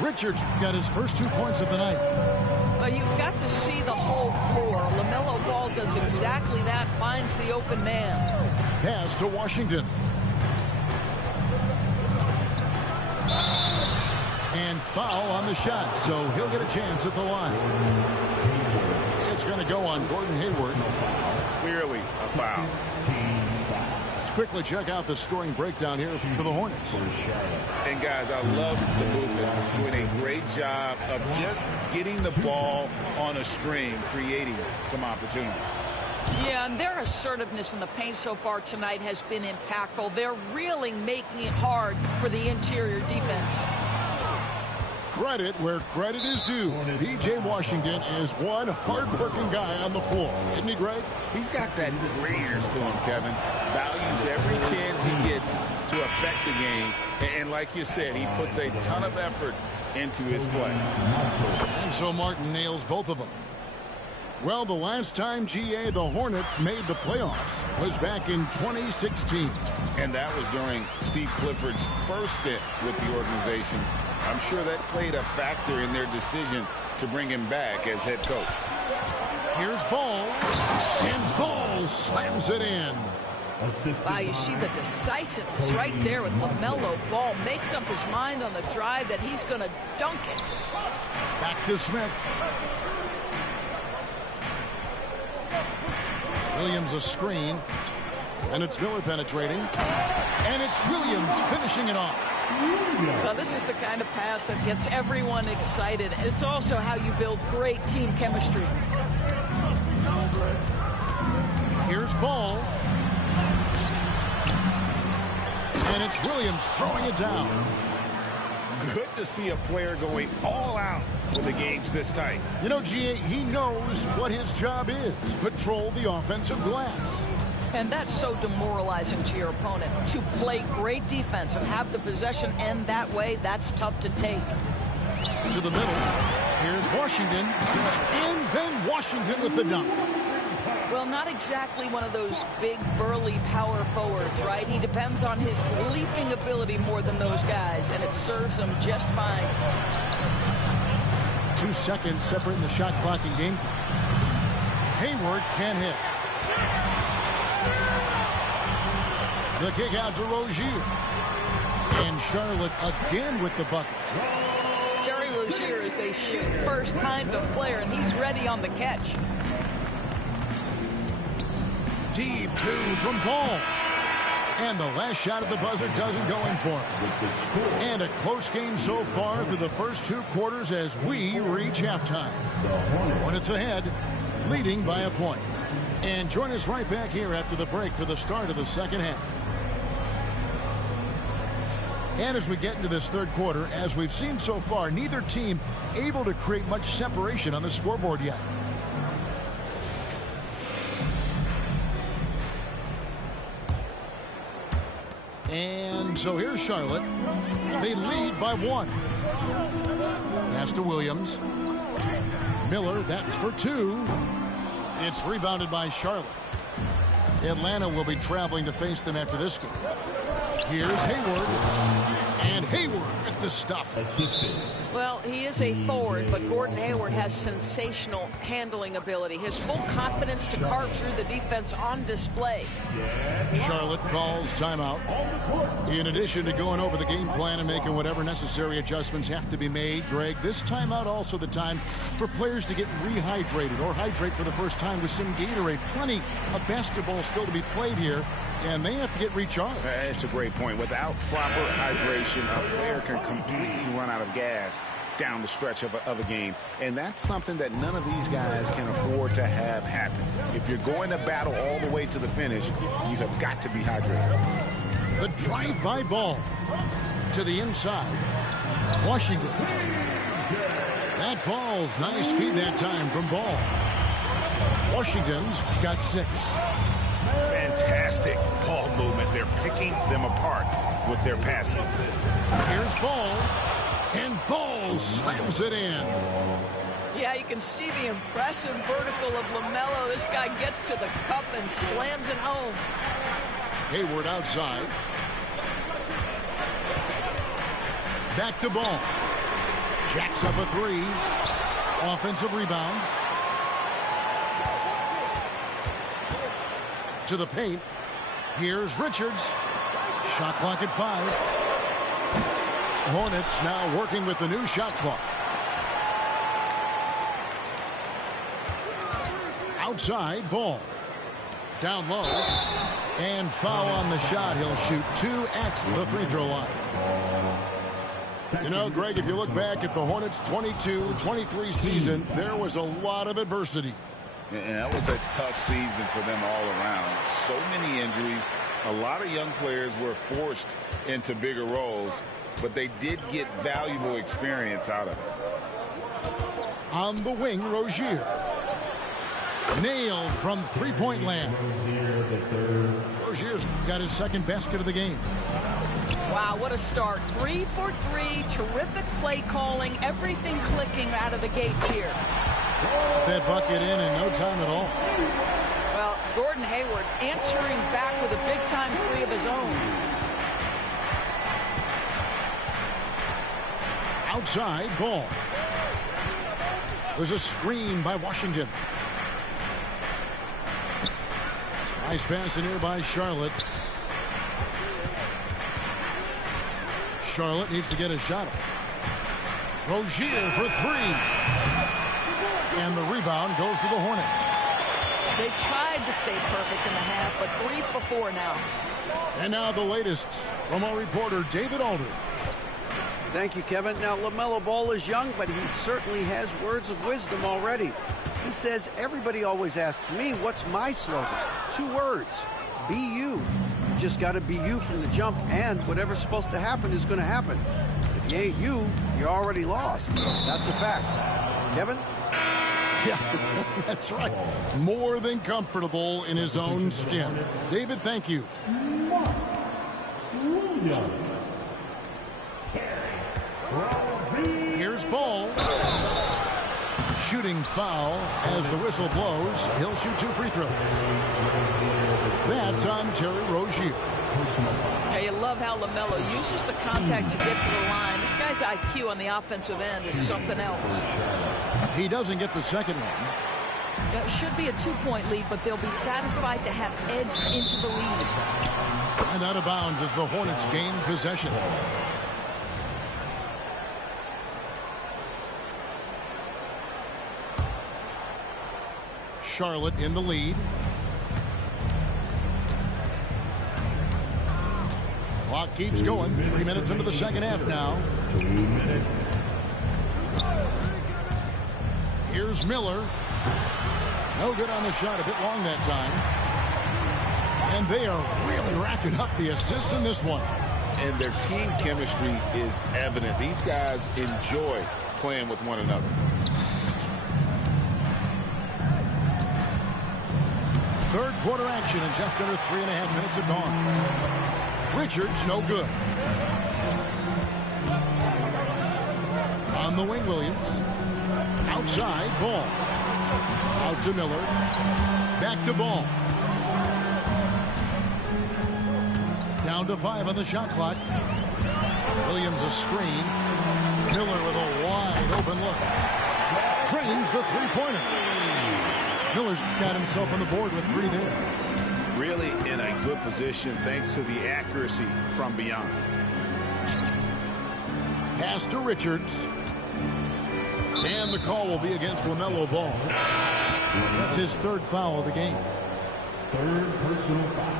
Richards got his first 2 points of the night. Well, you've got to see the whole floor. LaMelo Ball does exactly that, finds the open man. Pass to Washington. And foul on the shot, so he'll get a chance at the line. It's going to go on Gordon Hayward. Clearly a foul. Let's quickly check out the scoring breakdown here for the Hornets. And guys, I love the movement. Doing a great job of just getting the ball on a string, creating some opportunities. Yeah, and their assertiveness in the paint so far tonight has been impactful. They're really making it hard for the interior defense. Credit where credit is due. P.J. Washington is one hard-working guy on the floor. Isn't he, Greg? He's got that greatness to him, Kevin. Values every chance he gets to affect the game. And like you said, he puts a ton of effort into his play. And so Martin nails both of them. Well, the last time, GA, the Hornets made the playoffs was back in 2016. And that was during Steve Clifford's first stint with the organization. I'm sure that played a factor in their decision to bring him back as head coach. Here's Ball, and Ball slams it in. Wow, you see the decisiveness right there with LaMelo Ball. Makes up his mind on the drive that he's going to dunk it. Back to Smith. Williams a screen. And it's Miller penetrating. And it's Williams finishing it off. Well, this is the kind of pass that gets everyone excited. It's also how you build great team chemistry. Here's Ball. And it's Williams throwing it down. Good to see a player going all out when the game's this tight. You know, GA, he knows what his job is. Patrol the offensive glass. And that's so demoralizing to your opponent. To play great defense and have the possession end that way, that's tough to take. To the middle. Here's Washington. And then Washington with the dunk. Well, not exactly one of those big, burly power forwards, right? He depends on his leaping ability more than those guys, and it serves him just fine. 2 seconds separating the shot clock and game clock. Hayward can't hit. The kick out to Rozier. And Charlotte again with the bucket. Terry Rozier is a shoot-first kind of player, and he's ready on the catch. Deep 2 from Ball. And the last shot at the buzzer doesn't go in for him. And a close game so far through the first 2 quarters as we reach halftime. Hornets ahead, leading by a point. And join us right back here after the break for the start of the second half. And as we get into this third quarter, as we've seen so far, neither team able to create much separation on the scoreboard yet. And so here's Charlotte. They lead by 1. Pass to Williams. Miller, that's for 2. It's rebounded by Charlotte. Atlanta will be traveling to face them after this game. Here's Hayward. And Hayward with the stuff. Well, he is a forward, but Gordon Hayward has sensational handling ability. His full confidence to carve through the defense on display. Charlotte calls timeout. In addition to going over the game plan and making whatever necessary adjustments have to be made, Greg, this timeout also the time for players to get rehydrated or hydrate for the first time with some Gatorade. Plenty of basketball still to be played here. and they have to get recharged. It's a great point. Without proper hydration, a player can completely run out of gas down the stretch of a game. And that's something that none of these guys can afford to have happen. If you're going to battle all the way to the finish, you have got to be hydrated. The drive-by ball to the inside. Washington. That falls. Nice feed that time from Ball. Washington's got 6. Fantastic ball movement. They're picking them apart with their passing. Here's Ball. And Ball slams it in. Yeah, you can see the impressive vertical of LaMelo. This guy gets to the cup and slams it home. Hayward outside. Back to Ball. Jacks up a 3. Offensive rebound. To the paint. Here's Richards. Shot clock at 5. Hornets now working with the new shot clock. Outside, Ball. Down low. And foul on the shot. He'll shoot 2 at the free throw line. You know, Greg, if you look back at the Hornets' 22-23 season, there was a lot of adversity. And that was a tough season for them all around. So many injuries. A lot of young players were forced into bigger roles, but they did get valuable experience out of it. On the wing, Rozier. Nailed from three-point land. Rozier's got his second basket of the game. Wow, what a start. 3 for 3. Terrific play calling. Everything clicking out of the gate here. That bucket in no time at all. Well, Gordon Hayward answering back with a big-time 3 of his own. Outside, Ball. There's a screen by Washington. Nice pass in here by Charlotte. Charlotte needs to get a shot off. Rozier for 3. And the rebound goes to the Hornets. They tried to stay perfect in the half, but 3 for 4 now. And now the latest from our reporter, David Aldridge. Thank you, Kevin. Now, LaMelo Ball is young, but he certainly has words of wisdom already. He says, everybody always asks me, what's my slogan? 2 words, be you. You just got to be you from the jump, and whatever's supposed to happen is going to happen. But if you ain't you, you're already lost. That's a fact. Kevin? Yeah, that's right. More than comfortable in his own skin. David, thank you. Here's Ball. Shooting foul as the whistle blows. He'll shoot 2 free throws. That's on Terry Rozier. Yeah, you love how LaMelo uses the contact to get to the line. This guy's IQ on the offensive end is something else. He doesn't get the second one. It should be a 2-point lead, but they'll be satisfied to have edged into the lead. And out of bounds as the Hornets gain possession. Charlotte in the lead. Clock keeps going. 3 minutes into the second half now. 2 minutes. Here's Miller. No good on the shot. A bit long that time. And they are really racking up the assists in this one. And their team chemistry is evident. These guys enjoy playing with one another. Third quarter action in just under 3.5 minutes have gone. Richards, no good. On the wing, Williams. Outside, Ball. Out to Miller. Back to Ball. Down to 5 on the shot clock. Williams a screen. Miller with a wide open look. Drains the three-pointer. Miller's got himself on the board with 3 there. Really in a good position thanks to the accuracy from beyond. Pass to Richards. And the call will be against LaMelo Ball. That's his 3rd foul of the game. 3rd personal foul.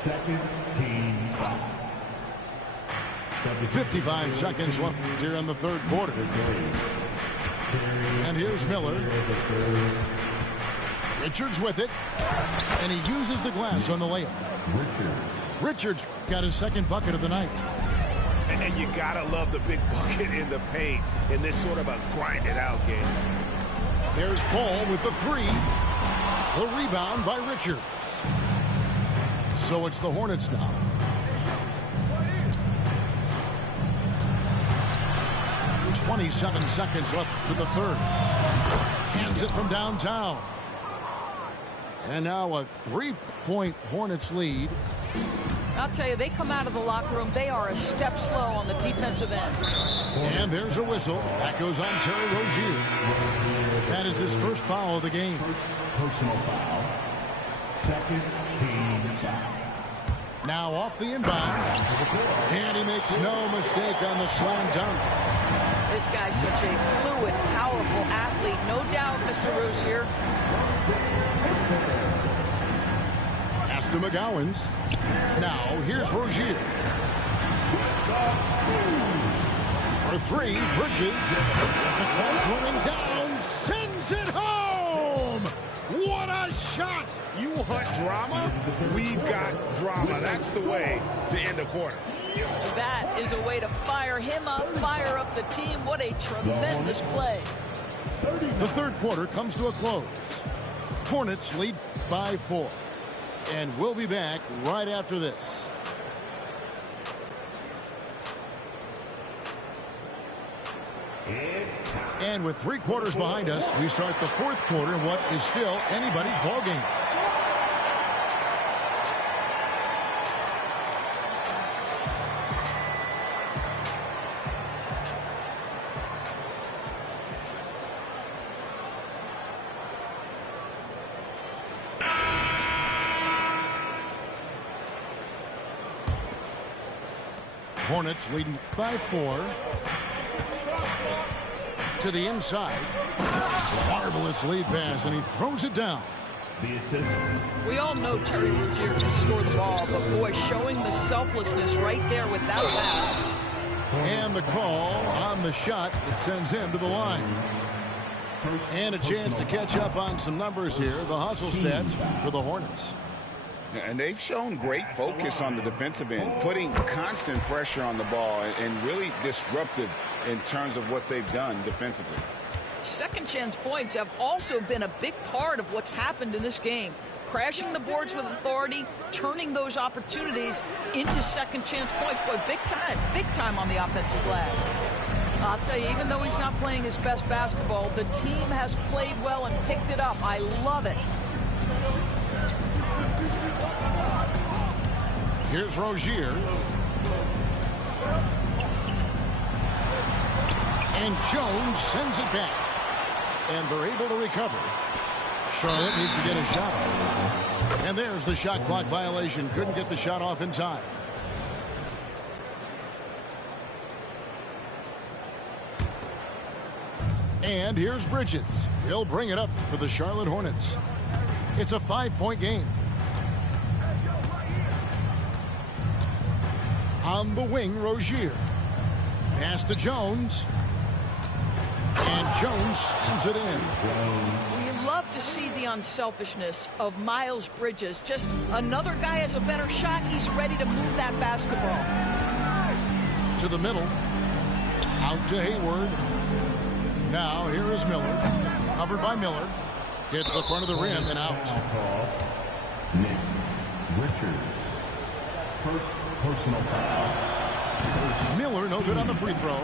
Second team foul. 55 seconds left here in the third quarter. And here's Miller. Richards with it. And he uses the glass on the layup. Richards got his second bucket of the night. And you gotta love the big bucket in the paint in this sort of a grind-it-out game. There's Paul with the three. The rebound by Richards. So it's the Hornets now. .27 seconds left for the third. Cans it from downtown. And now a three-point Hornets lead. I'll tell you, they come out of the locker room, they are a step slow on the defensive end. And there's a whistle. That goes on Terry Rozier. That is his first foul of the game. Personal foul. Second team foul. Now off the inbound. And he makes no mistake on the slam dunk. This guy's such a fluid, powerful athlete. No doubt, Mr. Rozier. Pass to McGowan's. Now here's Rozier. For three, Bridges. Running down, sends it home. What a shot! You want drama? We've got drama. That's the way to end a quarter. That is a way to fire him up, fire up the team. What a tremendous play. The third quarter comes to a close. Hornets lead by 4. And we'll be back right after this. And with 3 quarters behind us, we start the fourth quarter in what is still anybody's ballgame. Hornets leading by 4. To the inside. Marvelous lead pass, and he throws it down. The assist. We all know Terry Rozier can score the ball, but boy, showing the selflessness right there with that pass. And the call on the shot that sends him to the line. And a chance to catch up on some numbers here. The hustle stats for the Hornets. And they've shown great focus on the defensive end, putting constant pressure on the ball and really disruptive in terms of what they've done defensively. Second chance points have also been a big part of what's happened in this game. Crashing the boards with authority, turning those opportunities into second chance points. Boy, big time on the offensive glass. I'll tell you, even though he's not playing his best basketball, the team has played well and picked it up. I love it. Here's Rozier. And Jones sends it back. And they're able to recover. Charlotte needs to get a shot off. And there's the shot clock violation. Couldn't get the shot off in time. And here's Bridges. He'll bring it up for the Charlotte Hornets. It's a 5-point game. On the wing, Rozier. Pass to Jones. And Jones slams it in. You love to see the unselfishness of Miles Bridges. Just another guy has a better shot. He's ready to move that basketball. To the middle. Out to Hayward. Now here is Miller. Covered by Miller. Hits the front of the rim and out. Nick Richards. First personal foul. Miller no good on the free throw.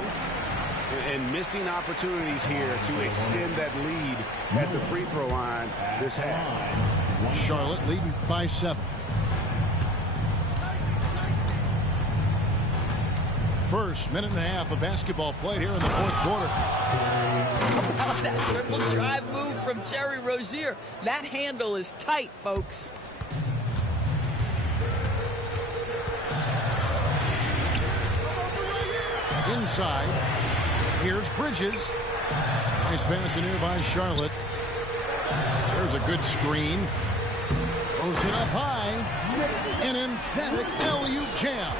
And missing opportunities here to extend that lead at the free throw line this half. Charlotte leading by 7. First minute and a half of basketball played here in the fourth quarter. How about that triple drive move from Terry Rozier? That handle is tight, folks. Inside. Here's Bridges. Nice pass in here by Charlotte. There's a good screen. Goes it up high. An emphatic alley-oop jam.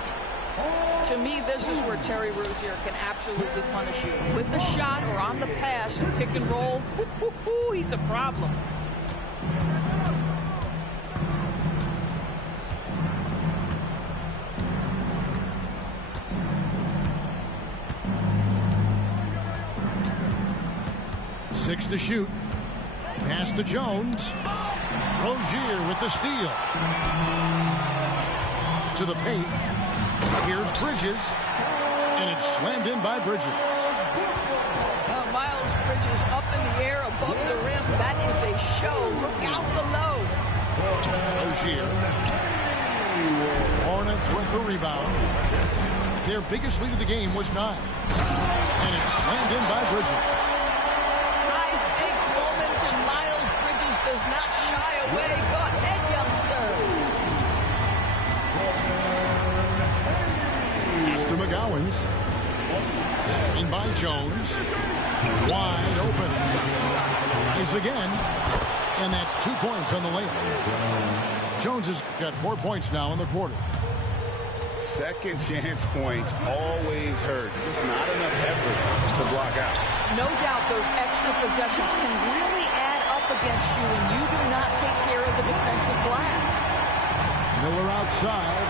To me, this is where Terry Rozier can absolutely punish you. With the shot or on the pass and pick and roll, he's a problem. Six to shoot. Pass to Jones. Rozier with the steal. To the paint. Here's Bridges. And it's slammed in by Bridges. Miles Bridges up in the air above the rim. That is a show. Look out below. Rozier. Hornets with the rebound. Their biggest lead of the game was 9. And it's slammed in by Bridges. High-stakes moment, and Miles Bridges does not shy away. Go ahead, youngster. After McGowan's. Screen by Jones. Wide open. Tries again. And that's 2 points on the layup. Jones has got 4 points now in the quarter. Second chance points always hurt. Just not enough effort to block out. No doubt those extra possessions can really add up against you when you do not take care of the defensive glass. Miller outside.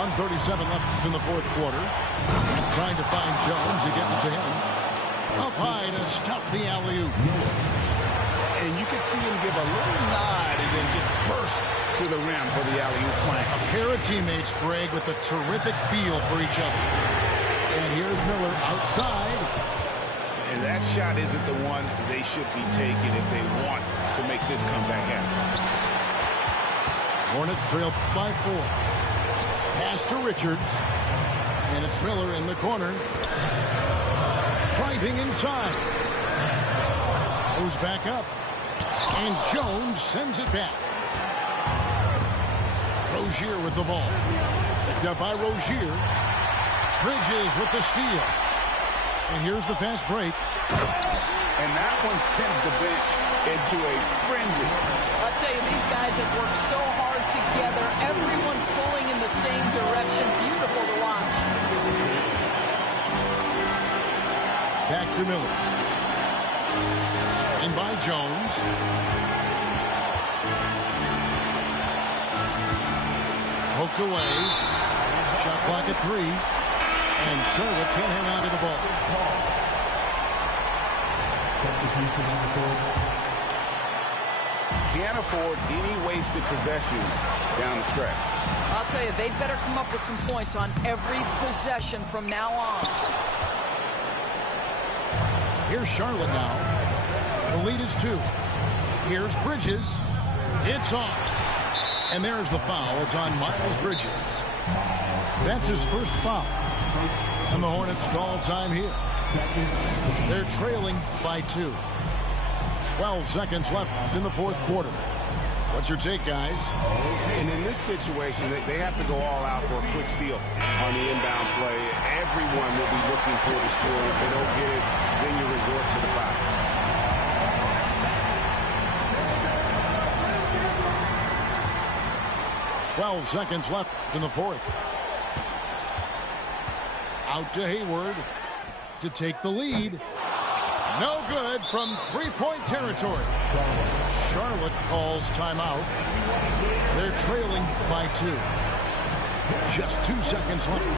.137 left in the fourth quarter. Trying to find Jones. He gets it to him. Up high to stuff the alley-oop. And you can see him give a little nod and then just burst to the rim for the alley-oop slam. A pair of teammates, Greg, with a terrific feel for each other. And here's Miller outside. And that shot isn't the one they should be taking if they want to make this comeback happen. Hornets trail by 4. Pass to Richards. And it's Miller in the corner. Driving inside. Goes back up. And Jones sends it back. Rozier with the ball. Picked up by Rozier. Bridges with the steal. And here's the fast break. And that one sends the bench into a frenzy. I'll tell you, these guys have worked so hard together. Everyone pulling in the same direction. Beautiful to watch. Back to Miller. Screen by Jones. Poked away. Shot clock at 3. And Charlotte can't hang on to the ball. Can't afford any wasted possessions down the stretch. I'll tell you, they'd better come up with some points on every possession from now on. Here's Charlotte now. The lead is 2. Here's Bridges. It's off. And there's the foul. It's on Miles Bridges. That's his first foul. And the Hornets call time here. They're trailing by 2. 12 seconds left in the fourth quarter. What's your take, guys? And in this situation, they have to go all out for a quick steal on the inbound play. Everyone will be looking for the steal. If they don't get it, then you resort to the foul. .12 seconds left in the fourth. Out to Hayward to take the lead. No good from three-point territory. Charlotte calls timeout. They're trailing by 2. Just 2 seconds left.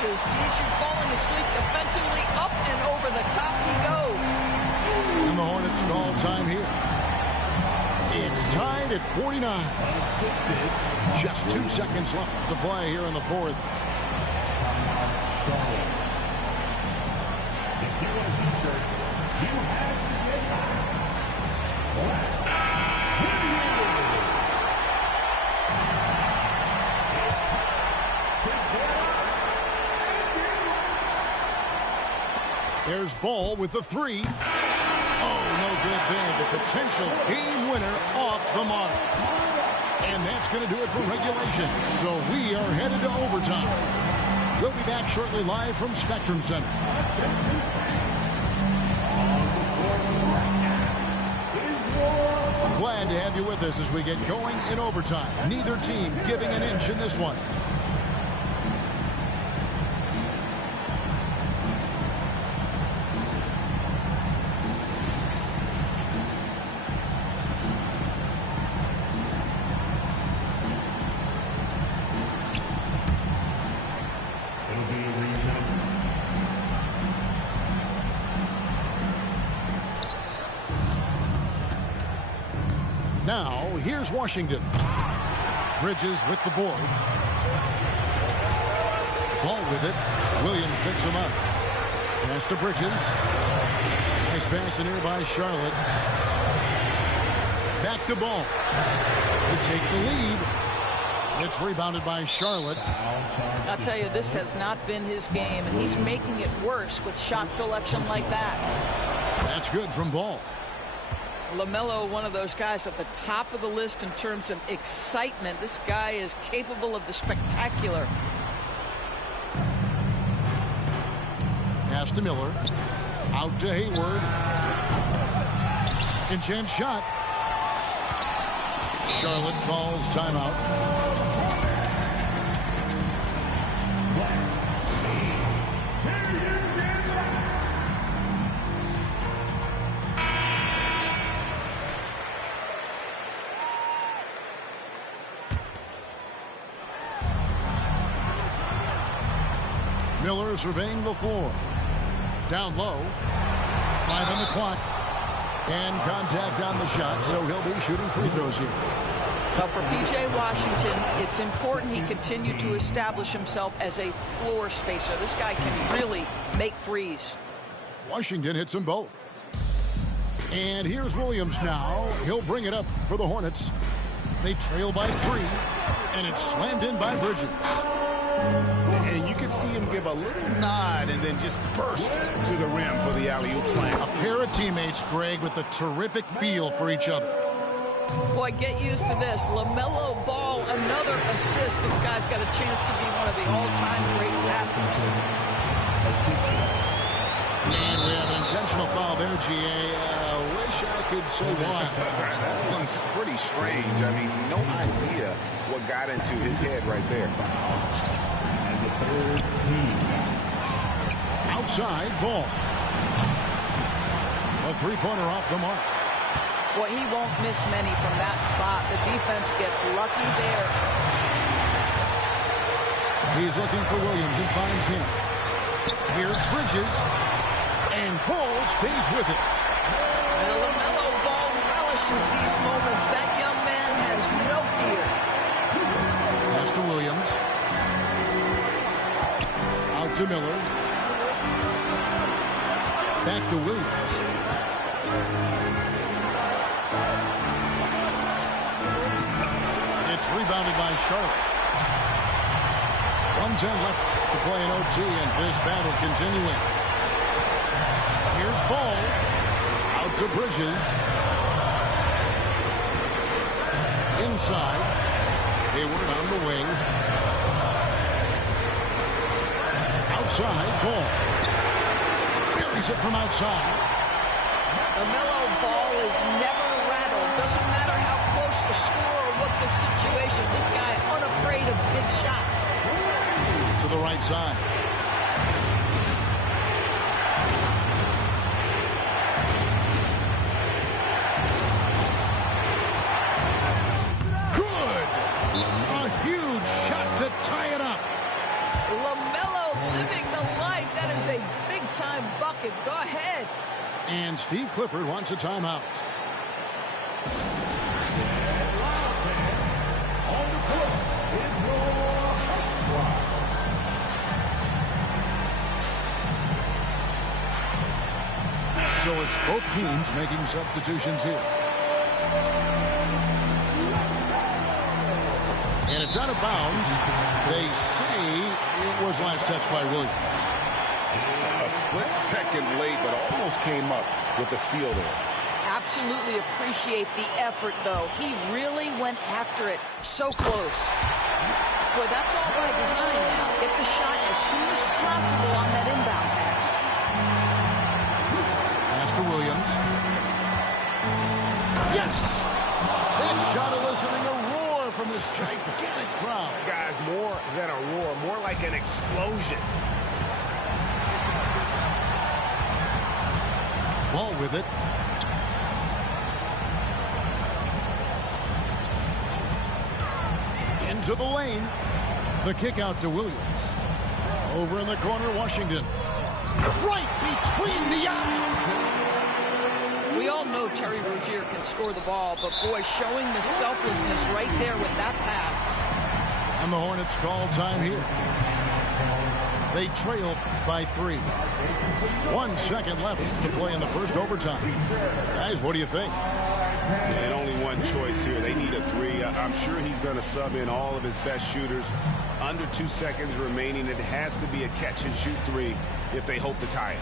Sees you falling asleep defensively, up and over the top he goes. And the Hornets call time here. It's tied at 49. Just 2 seconds left to play here in the fourth. If you want a t-shirt, you have to get Black. There's Ball with the three. Oh, no good there. The potential game winner off the mark. And that's going to do it for regulation. So we are headed to overtime. We'll be back shortly live from Spectrum Center. Glad to have you with us as we get going in overtime. Neither team giving an inch in this one. Now, here's Washington. Bridges with the board. Ball with it. Williams picks him up. Pass to Bridges. Nice pass in here by Charlotte. Back to Ball to take the lead. It's rebounded by Charlotte. I'll tell you, this has not been his game, and he's making it worse with shot selection like that. That's good from Ball. LaMelo, one of those guys at the top of the list in terms of excitement. This guy is capable of the spectacular. Pass to Miller. Out to Hayward. Second chance shot. Charlotte calls timeout. Miller surveying the floor. Down low. 5 on the clock. And contact on the shot, so he'll be shooting free throws here. But for P.J. Washington, it's important he continue to establish himself as a floor spacer. This guy can really make threes. Washington hits them both. And here's Williams now. He'll bring it up for the Hornets. They trail by 3, and it's slammed in by Bridges. And you can see him give a little nod and then just burst to the rim for the alley-oop slam. A pair of teammates, Greg, with a terrific feel for each other. Boy, get used to this. LaMelo Ball, another assist. This guy's got a chance to be one of the all-time great passers. And we have an intentional foul there, G.A. Wish I could say why. That one's pretty strange. I mean, no idea what got into his head right there. Outside, Ball. A three-pointer off the mark. Boy, he won't miss many from that spot. The defense gets lucky there. He's looking for Williams and finds him. Here's Bridges. And Ball stays with it. And LaMelo Ball relishes these moments. That young man has no fear. Pass to Williams. Out to Miller. Back to Williams. It's rebounded by Charlotte. 1:10 left to play in OT, and this battle continuing. Here's Ball. Out to Bridges. Inside. Hayward on the wing. Outside, Ball. Carries it from outside. LaMelo Ball is never rattled. Doesn't matter how close the score or what the situation. This guy unafraid of big shots. To the right side. Good! A huge shot to tie it up. LaMelo living the life. That is a big-time bucket. Go ahead. And Steve Clifford wants a timeout. So it's both teams making substitutions here. And it's out of bounds. They say it was last touched by Williams. A split second late, but almost came up with the steal there. Absolutely appreciate the effort, though. He really went after it. So close. Boy, that's all by design now. Get the shot as soon as possible on that inbound pass. Pass to Williams. Yes! That shot eliciting a roar from this gigantic crowd. Guys, more than a roar, more like an explosion. Ball with it. Into the lane. The kick out to Williams. Over in the corner, Washington. Right between the eyes. We all know Terry Rozier can score the ball, but boy, showing the selflessness right there with that pass. And the Hornets call time here. They trail by 3. 1 second left to play in the first overtime. Guys, what do you think? And only one choice here. They need a 3. I'm sure he's going to sub in all of his best shooters. Under 2 seconds remaining. It has to be a catch-and-shoot 3 if they hope to tie it.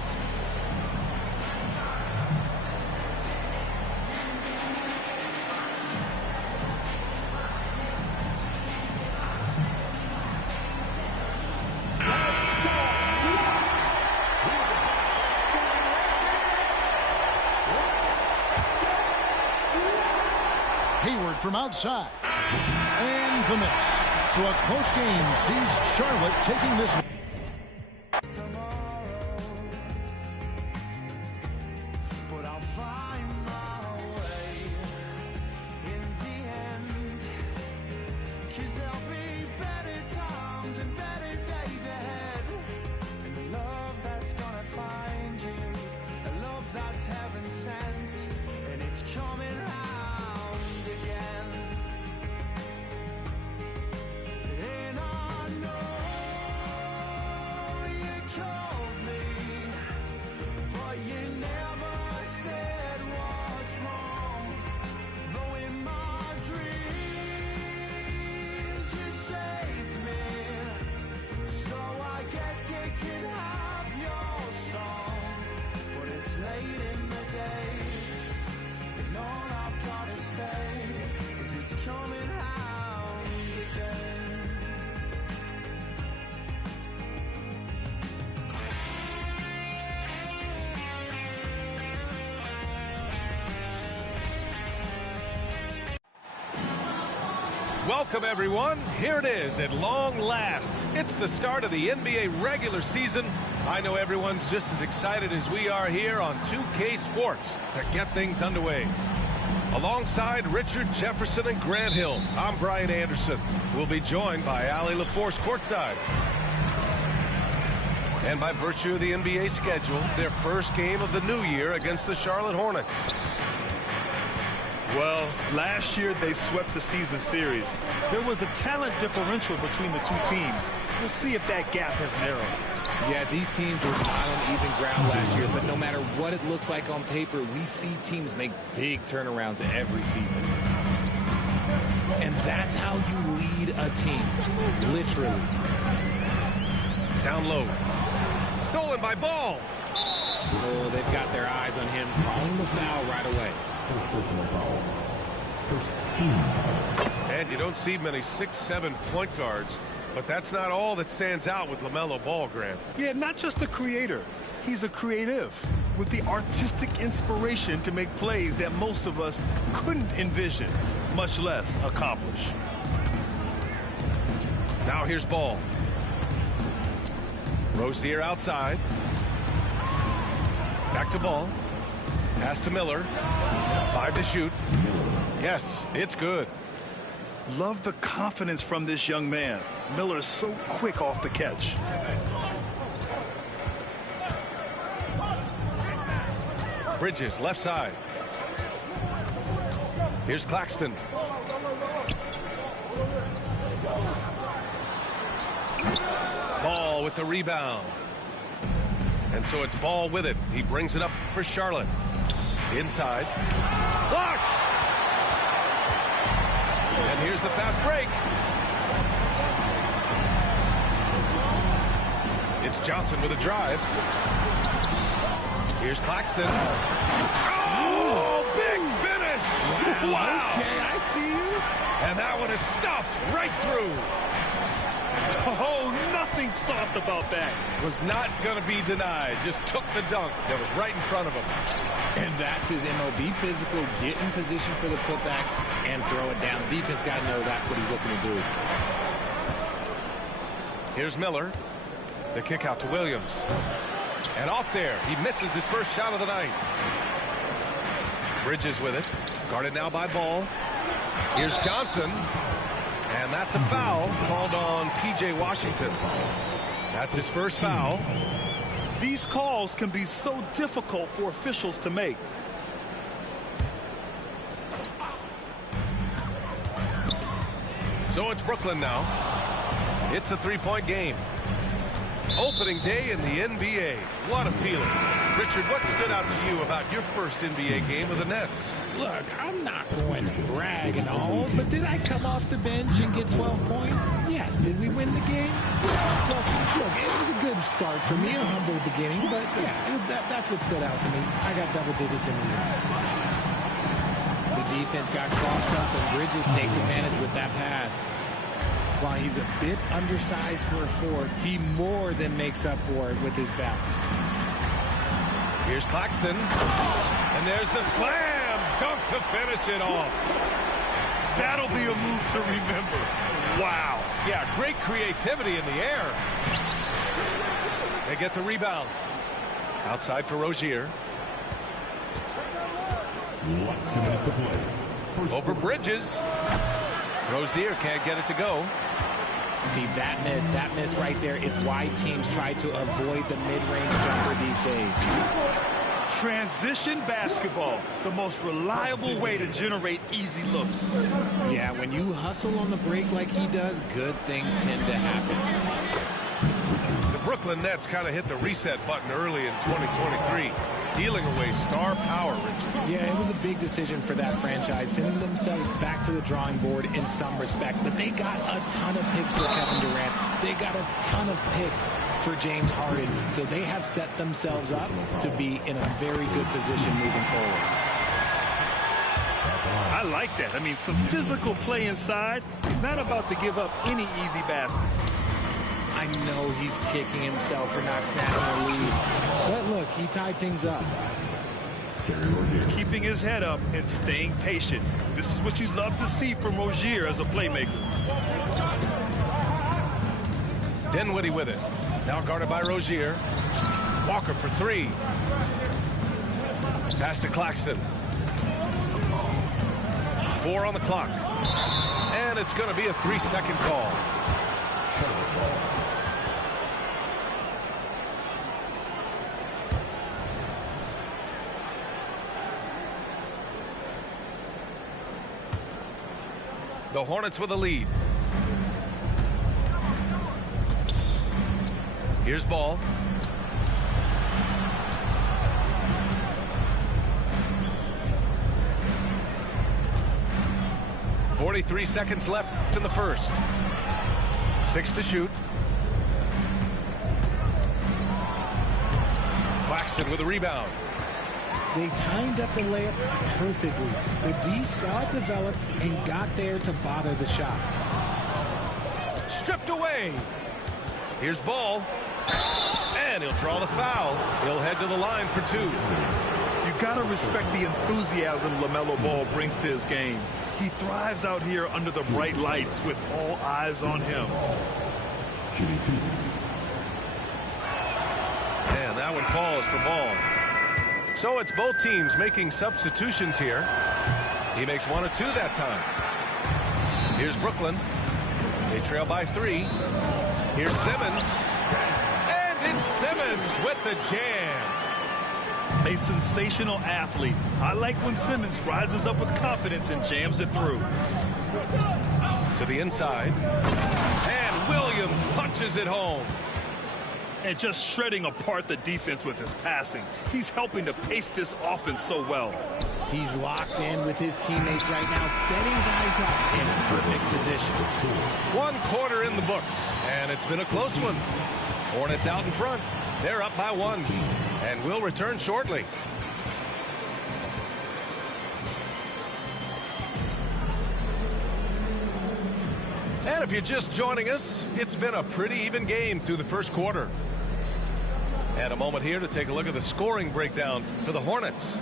From outside. And the miss. So a close game sees Charlotte taking this one. Welcome, everyone. Here it is at long last. It's the start of the NBA regular season. I know everyone's just as excited as we are here on 2K Sports to get things underway. Alongside Richard Jefferson and Grant Hill, I'm Brian Anderson. We'll be joined by Ali LaForce courtside. And by virtue of the NBA schedule, their first game of the new year against the Charlotte Hornets. Well, last year they swept the season series. There was a talent differential between the two teams. We'll see if that gap has narrowed. Yeah, these teams were not on even ground last year, but no matter what it looks like on paper, we see teams make big turnarounds every season. And that's how you lead a team, literally. Down low. Stolen by Ball. Oh, they've got their eyes on him, calling the foul right away. And you don't see many 6'7" point guards, but that's not all that stands out with LaMelo Ball, Grant. Yeah, not just a creator. He's a creative with the artistic inspiration to make plays that most of us couldn't envision, much less accomplish. Now here's Ball. Rozier outside. Back to Ball. Pass to Miller. 5 to shoot. Yes, it's good. Love the confidence from this young man. Miller is so quick off the catch. Bridges, left side. Here's Claxton. Ball with the rebound. And so it's Ball with it. He brings it up for Charlotte. Inside. Blocked! And here's the fast break. It's Johnson with a drive. Here's Claxton. Oh, big finish. Wow. Okay, I see you. And that one is stuffed right through. Oh, nothing soft about that. Was not going to be denied. Just took the dunk that was right in front of him. And that's his MO. Be physical, get in position for the putback, and throw it down. The defense got to know that's what he's looking to do. Here's Miller. The kick out to Williams. And off there, he misses his first shot of the night. Bridges with it. Guarded now by Ball. Here's Johnson. And that's a foul called on P.J. Washington. That's his first foul. These calls can be so difficult for officials to make. So it's Brooklyn now. It's a three-point game. Opening day in the NBA. What a feeling. Richard, what stood out to you about your first NBA game with the Nets? Look, I'm not going to brag and all, but did I come off the bench and get 12 points? Yes. Did we win the game? Yes. So, look, it was a good start for me, a humble beginning, but yeah, that's what stood out to me. I got double digits in the year. The defense got crossed up, and Bridges takes advantage with that pass. While he's a bit undersized for a forward, he more than makes up for it with his bounce. Here's Claxton. And there's the slam dunk to finish it off. That'll be a move to remember. Wow. Yeah, great creativity in the air. They get the rebound. Outside for Rozier. Over Bridges. Rozier can't get it to go. See, that miss right there, it's why teams try to avoid the mid-range jumper these days. Transition basketball, the most reliable way to generate easy looks. Yeah, when you hustle on the break like he does, good things tend to happen. The Brooklyn Nets kind of hit the reset button early in 2023, dealing away star power. Yeah, it was a big decision for that franchise, sending themselves back to the drawing board in some respect. But they got a ton of picks for Kevin Durant. They got a ton of picks for James Harden. So they have set themselves up to be in a very good position moving forward. I like that. I mean, some physical play inside. He's not about to give up any easy baskets. I know he's kicking himself for not snapping the lead. But look, he tied things up. Keeping his head up and staying patient. This is what you love to see from Rozier as a playmaker. Dinwiddie with it. Now guarded by Rozier. Walker for three. Pass to Claxton. 4 on the clock. And it's going to be a 3-second call. The Hornets with a lead. Here's Ball. .43 seconds left in the first. 6 to shoot. Claxton with a rebound. They timed up the layup perfectly. The D saw it develop and got there to bother the shot. Stripped away. Here's Ball. And he'll draw the foul. He'll head to the line for 2. You gotta respect the enthusiasm LaMelo Ball brings to his game. He thrives out here under the bright lights with all eyes on him. And that one falls for Ball. So it's both teams making substitutions here. He makes 1 of 2 that time. Here's Brooklyn. They trail by 3. Here's Simmons. And it's Simmons with the jam. A sensational athlete. I like when Simmons rises up with confidence and jams it through. To the inside. And Williams punches it home. And just shredding apart the defense with his passing. He's helping to pace this offense so well. He's locked in with his teammates right now, setting guys up in perfect position. 1 quarter in the books, and it's been a close one. Hornets out in front. They're up by 1 and will return shortly. And if you're just joining us, it's been a pretty even game through the first quarter. And a moment here to take a look at the scoring breakdown for the Hornets.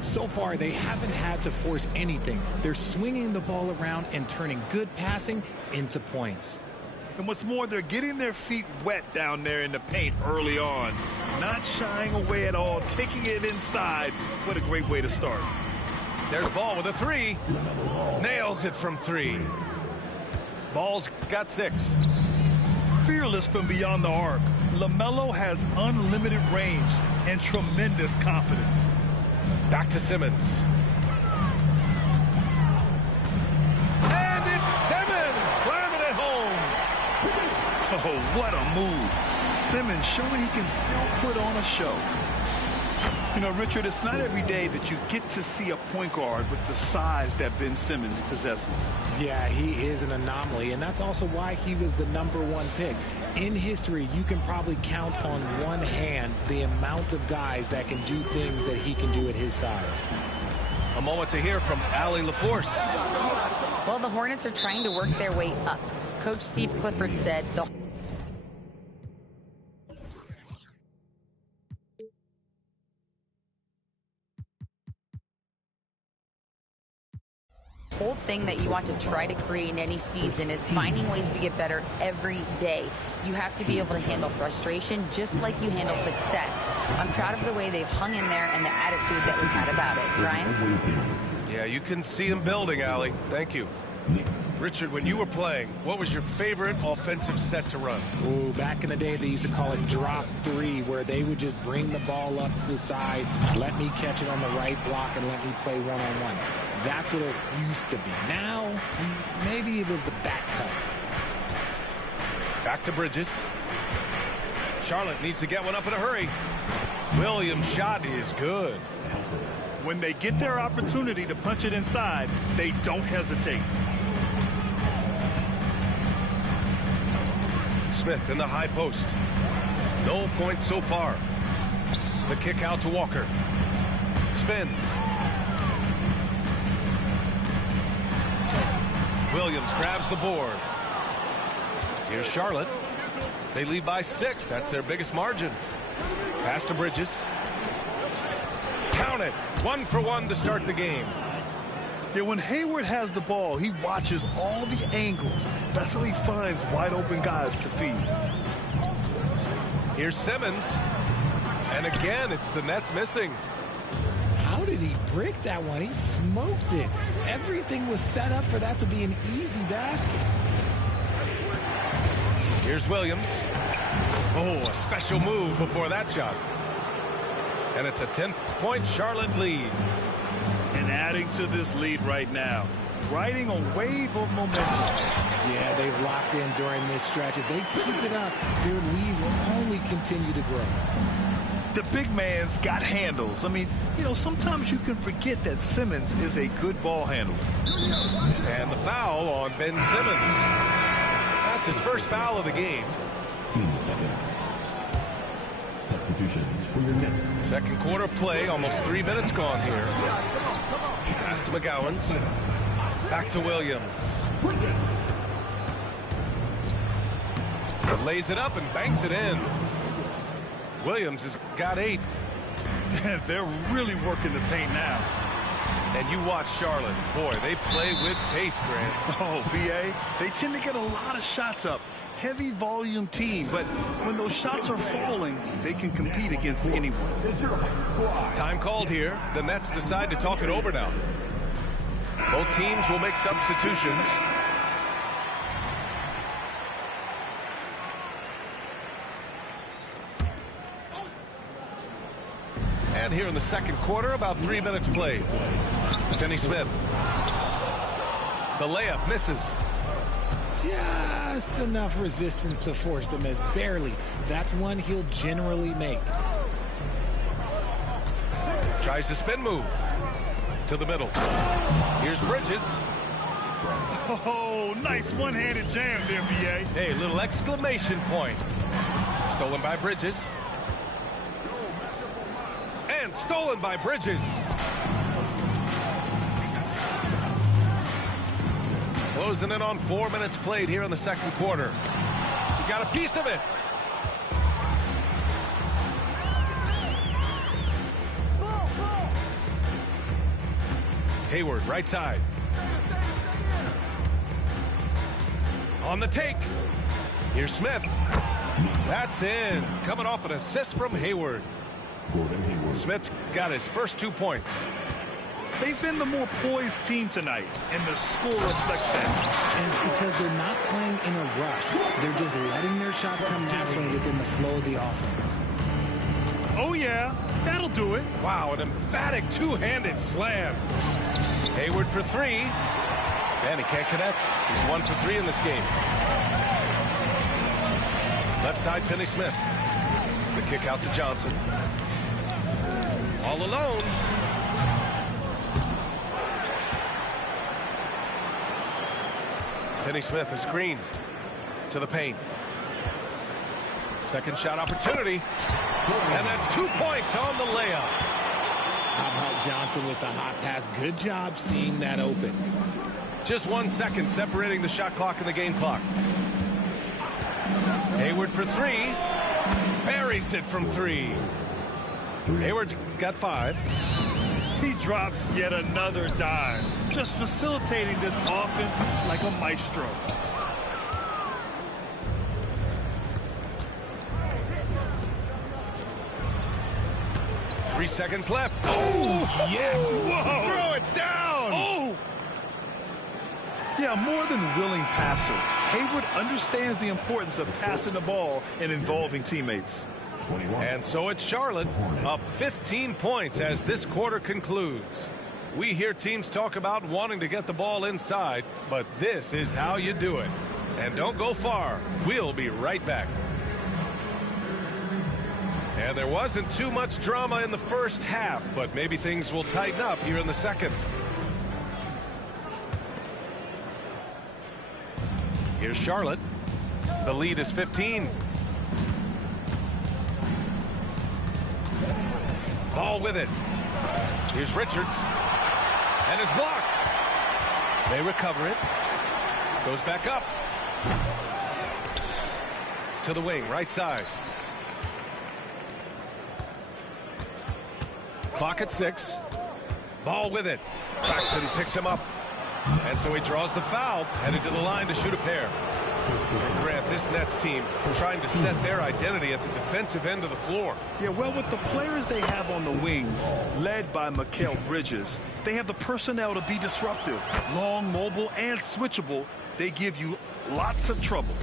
So far, they haven't had to force anything. They're swinging the ball around and turning good passing into points. And what's more, they're getting their feet wet down there in the paint early on. Not shying away at all, taking it inside. What a great way to start. There's Ball with a 3. Nails it from 3. Ball's got 6. Fearless from beyond the arc, LaMelo has unlimited range and tremendous confidence. Back to Simmons. And it's Simmons slamming it home. Oh, what a move. Simmons showing he can still put on a show. You know, Richard, it's not every day that you get to see a point guard with the size that Ben Simmons possesses. Yeah, he is an anomaly, and that's also why he was the #1 pick. In history, you can probably count on one hand the amount of guys that can do things that he can do at his size. A moment to hear from Allie LaForce. Well, the Hornets are trying to work their way up. Coach Steve Clifford said the whole thing that you want to try to create in any season is finding ways to get better every day. You have to be able to handle frustration just like you handle success. I'm proud of the way they've hung in there and the attitude that we've had about it. Brian? Yeah, you can see him building, Allie. Thank you. Richard, when you were playing, what was your favorite offensive set to run? Ooh, back in the day, they used to call it drop 3, where they would just bring the ball up to the side, let me catch it on the right block, and let me play one-on-one. That's what it used to be. Now, maybe it was the back cut. Back to Bridges. Charlotte needs to get one up in a hurry. Williams' shot is good. When they get their opportunity to punch it inside, they don't hesitate. Smith in the high post. No points so far. The kick out to Walker. Spins. Williams grabs the board. Here's Charlotte. They lead by 6. That's their biggest margin. Pass to Bridges. Count it. 1 for 1 to start the game. Yeah, when Hayward has the ball, he watches all the angles. That's how he finds wide open guys to feed. Here's Simmons. And again, it's the Nets missing. How did he break that one? He smoked it. Everything was set up for that to be an easy basket. Here's Williams. Oh, a special move before that shot. And it's a 10-point Charlotte lead. And adding to this lead right now, riding a wave of momentum. Yeah, they've locked in during this stretch. If they keep it up, their lead will only continue to grow. The big man's got handles. I mean, you know, sometimes you can forget that Simmons is a good ball handler. And the foul on Ben Simmons. That's his first foul of the game. 2 seconds. Substitutions for your Nets. Second quarter play, almost 3 minutes gone here. Pass to McGowan's. Back to Williams. Lays it up and banks it in. Williams has got 8. They're really working the paint now. And you watch Charlotte. Boy, they play with pace, Grant. Oh, B.A., they tend to get a lot of shots up. Heavy volume team, but when those shots are falling, they can compete against anyone. Time called here. The Nets decide to talk it over now. Both teams will make substitutions. And here in the second quarter, about 3 minutes played. Finney Smith. The layup misses. Just enough resistance to force the miss. Barely. That's one he'll generally make. Tries to spin move. To the middle. Here's Bridges. Oh, nice one-handed jam there, B.A. Hey, little exclamation point. Stolen by Bridges. And stolen by Bridges. Closing in on 4 minutes played here in the second quarter. He got a piece of it. Hayward, right side. On the take. Here's Smith. That's in. Coming off an assist from Hayward. Smith's got his first 2 points. They've been the more poised team tonight, and the score reflects that. And it's because they're not playing in a rush. They're just letting their shots come naturally within the flow of the offense. Oh, yeah, that'll do it. Wow, an emphatic two-handed slam. Hayward for 3. And he can't connect. He's 1 for 3 in this game. Left side, Finney Smith. The kick out to Johnson. All alone. Finney Smith, a screen to the paint. Second shot opportunity. And that's 2 points on the layup. How about Johnson with the hot pass? Good job seeing that open. Just 1 second separating the shot clock and the game clock. Hayward for 3. Buries it from 3. Hayward's got 5. He drops yet another dime, just facilitating this offense like a maestro. Three seconds left. Oh, yes. Whoa. Throw it down. Oh. Yeah, more than willing passer. Hayward understands the importance of passing the ball and involving teammates. And so it's Charlotte up 15 points as this quarter concludes. We hear teams talk about wanting to get the ball inside, but this is how you do it. And don't go far. We'll be right back. And there wasn't too much drama in the first half, but maybe things will tighten up here in the second. Here's Charlotte. The lead is 15. Ball with it. Here's Richards. And is blocked. They recover it. Goes back up. To the wing, right side. Clock at 6. Ball with it. Claxton picks him up. And so he draws the foul, headed to the line to shoot a pair. And Grant, this Nets team trying to set their identity at the defensive end of the floor. Yeah, well, with the players they have on the wings, led by Mikal Bridges, they have the personnel to be disruptive. Long, mobile, and switchable. They give you lots of trouble.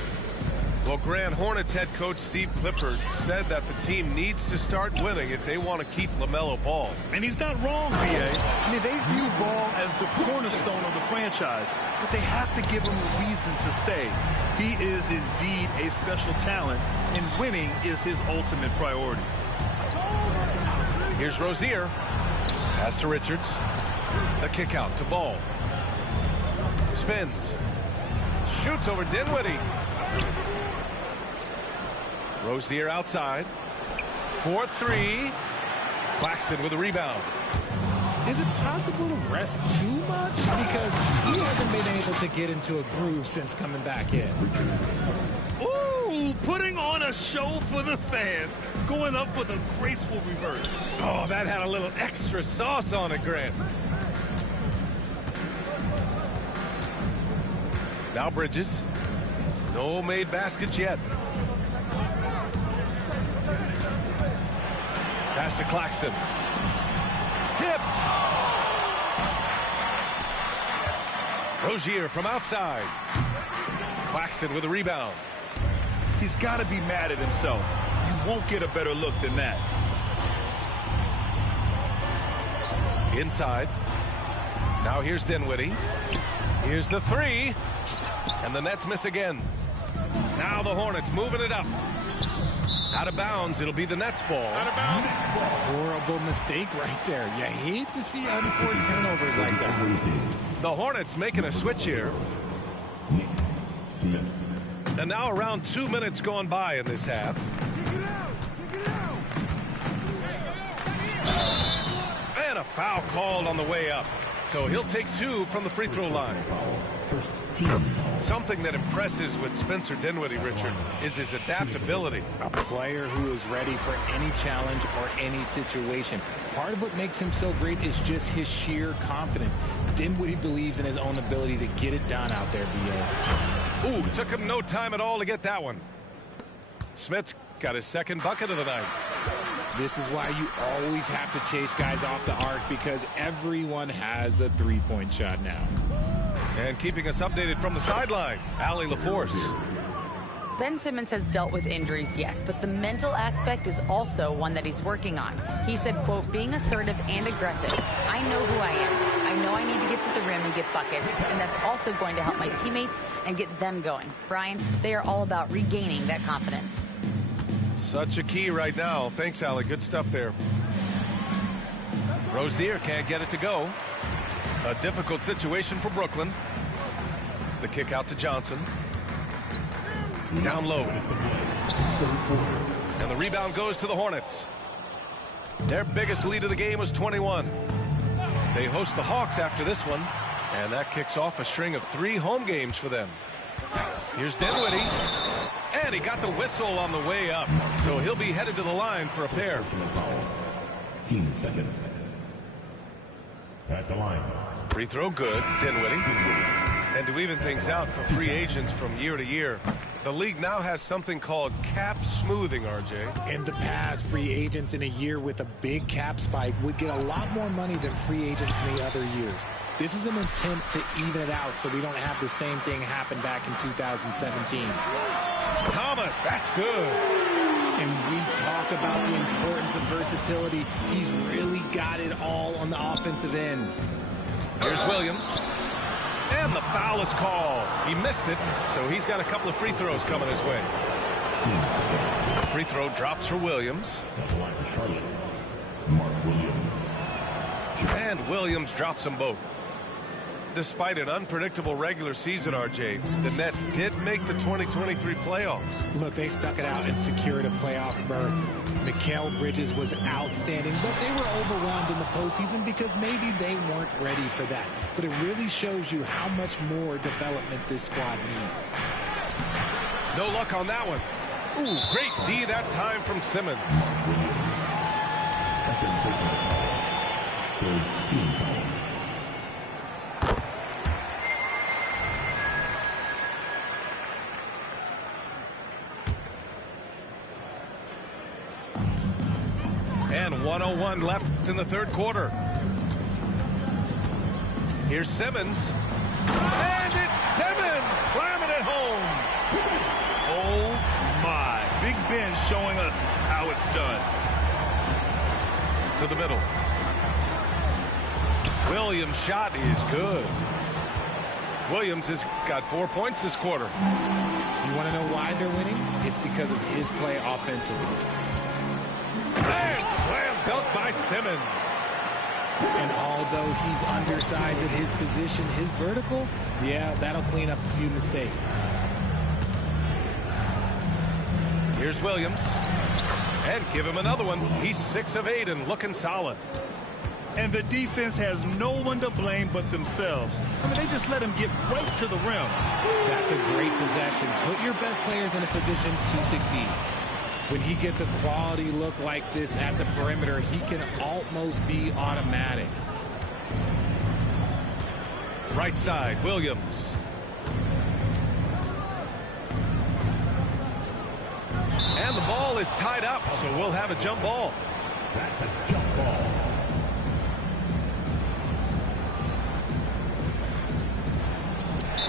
Well, Grant, Hornets head coach Steve Clifford said that the team needs to start winning if they want to keep LaMelo Ball. And he's not wrong, B.A. I mean, they view Ball as the cornerstone of the franchise, but they have to give him a reason to stay. He is indeed a special talent, and winning is his ultimate priority. Here's Rozier. Pass to Richards. The kick out to Ball. Spins. Shoots over Dinwiddie. Rozier outside. 4-3. Claxton with a rebound. Is it possible to rest too much? Because he hasn't been able to get into a groove since coming back in. Ooh, putting on a show for the fans. Going up with a graceful reverse. Oh, that had a little extra sauce on it, Grant. Now Bridges. No made baskets yet. Pass to Claxton. Tipped. Rozier from outside. Claxton with a rebound. He's got to be mad at himself. You won't get a better look than that. Inside. Now here's Dinwiddie. Here's the 3. And the Nets miss again. Now the Hornets moving it up. Out of bounds. It'll be the Nets ball. Out of bounds. Horrible mistake right there. You hate to see unforced turnovers like that. The Hornets making a switch here. And now around 2 minutes gone by in this half. foul called on the way up. So he'll take 2 from the free throw line. Something that impresses with Spencer Dinwiddie, Richard, is his adaptability. A player who is ready for any challenge or any situation. Part of what makes him so great is just his sheer confidence. Dinwiddie believes in his own ability to get it done out there, B.A. Ooh, took him no time at all to get that one. Smith's got his second bucket of the night. This is why you always have to chase guys off the arc, because everyone has a three-point shot now. And keeping us updated from the sideline, Allie LaForce. Ben Simmons has dealt with injuries, yes, but the mental aspect is also one that he's working on. He said, quote, being assertive and aggressive. I know who I am. I know I need to get to the rim and get buckets, and that's also going to help my teammates and get them going. Brian, they are all about regaining that confidence. Such a key right now. Thanks, Allie. Good stuff there. Rozier can't get it to go. A difficult situation for Brooklyn. The kick out to Johnson. Down low. And the rebound goes to the Hornets. Their biggest lead of the game was 21. They host the Hawks after this one, and that kicks off a string of 3 home games for them. Here's Dinwiddie. And he got the whistle on the way up, so he'll be headed to the line for a pair. 15 seconds. At the line. Free throw good, Dinwiddie. And to even things out for free agents from year to year, the league now has something called cap smoothing, RJ. In the past, free agents in a year with a big cap spike would get a lot more money than free agents in the other years. This is an attempt to even it out so we don't have the same thing happen back in 2017. Thomas, that's good. And we talk about the importance of versatility. He's really got it all on the offensive end. Here's Williams. And the foul is called. He missed it, so he's got a couple of free throws coming his way. Free throw drops for Williams. And Williams drops them both. Despite an unpredictable regular season, RJ, the Nets did make the 2023 playoffs. Look, they stuck it out and secured a playoff berth. Mikal Bridges was outstanding, but they were overwhelmed in the postseason because maybe they weren't ready for that. But it really shows you how much more development this squad needs. No luck on that one. Ooh, great D that time from Simmons. And 1:01 left in the third quarter. Here's Simmons. And it's Simmons slamming it home. Oh, my. Big Ben showing us how it's done. To the middle. Williams' shot is good. Williams has got 4 points this quarter. You want to know why they're winning? It's because of his play offensively. And slam dunk by Simmons. And although he's undersized at his position, his vertical, yeah, that'll clean up a few mistakes. Here's Williams. And give him another one. He's 6 of 8 and looking solid. And the defense has no one to blame but themselves. I mean, they just let him get right to the rim. That's a great possession. Put your best players in a position to succeed. When he gets a quality look like this at the perimeter, he can almost be automatic. Right side, Williams. And the ball is tied up, so we'll have a jump ball. That's a jump ball.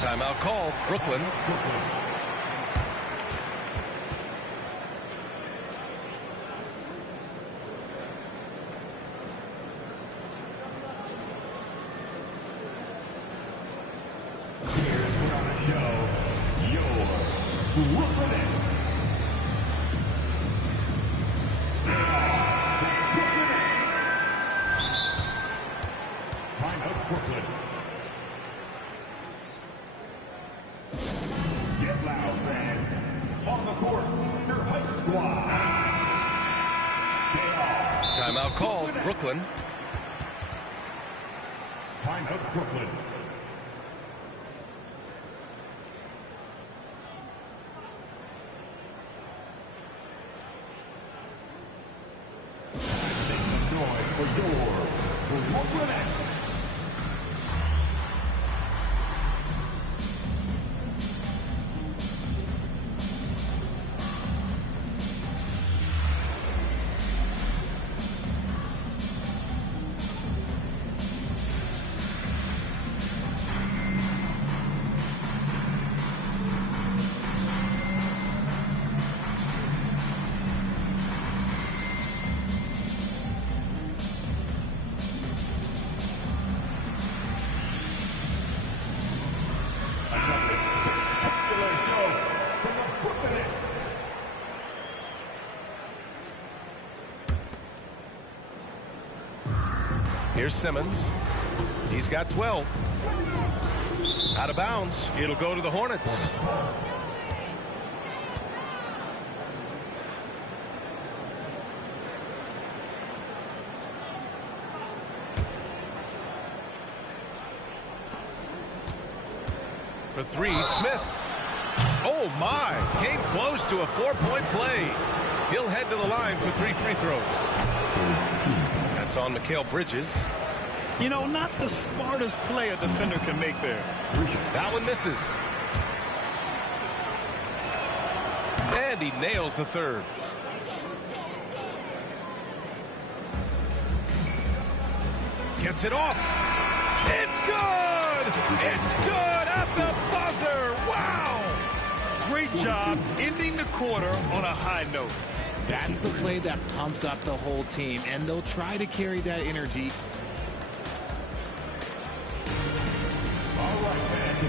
Timeout call, Brooklyn. Timeout called, Brooklyn. Time of Brooklyn. Make some noise for your Brooklyn Nets. Here's Simmons. He's got 12. Out of bounds. It'll go to the Hornets. For three, Smith. Oh, my. Came close to a 4-point play. He'll head to the line for 3 free throws. That's on Mikal Bridges. You know, not the smartest play a defender can make there. That one misses. And he nails the third. Gets it off. It's good! It's good at the buzzer! Wow! Great job ending the quarter on a high note. That's the play that pumps up the whole team, and they'll try to carry that energy.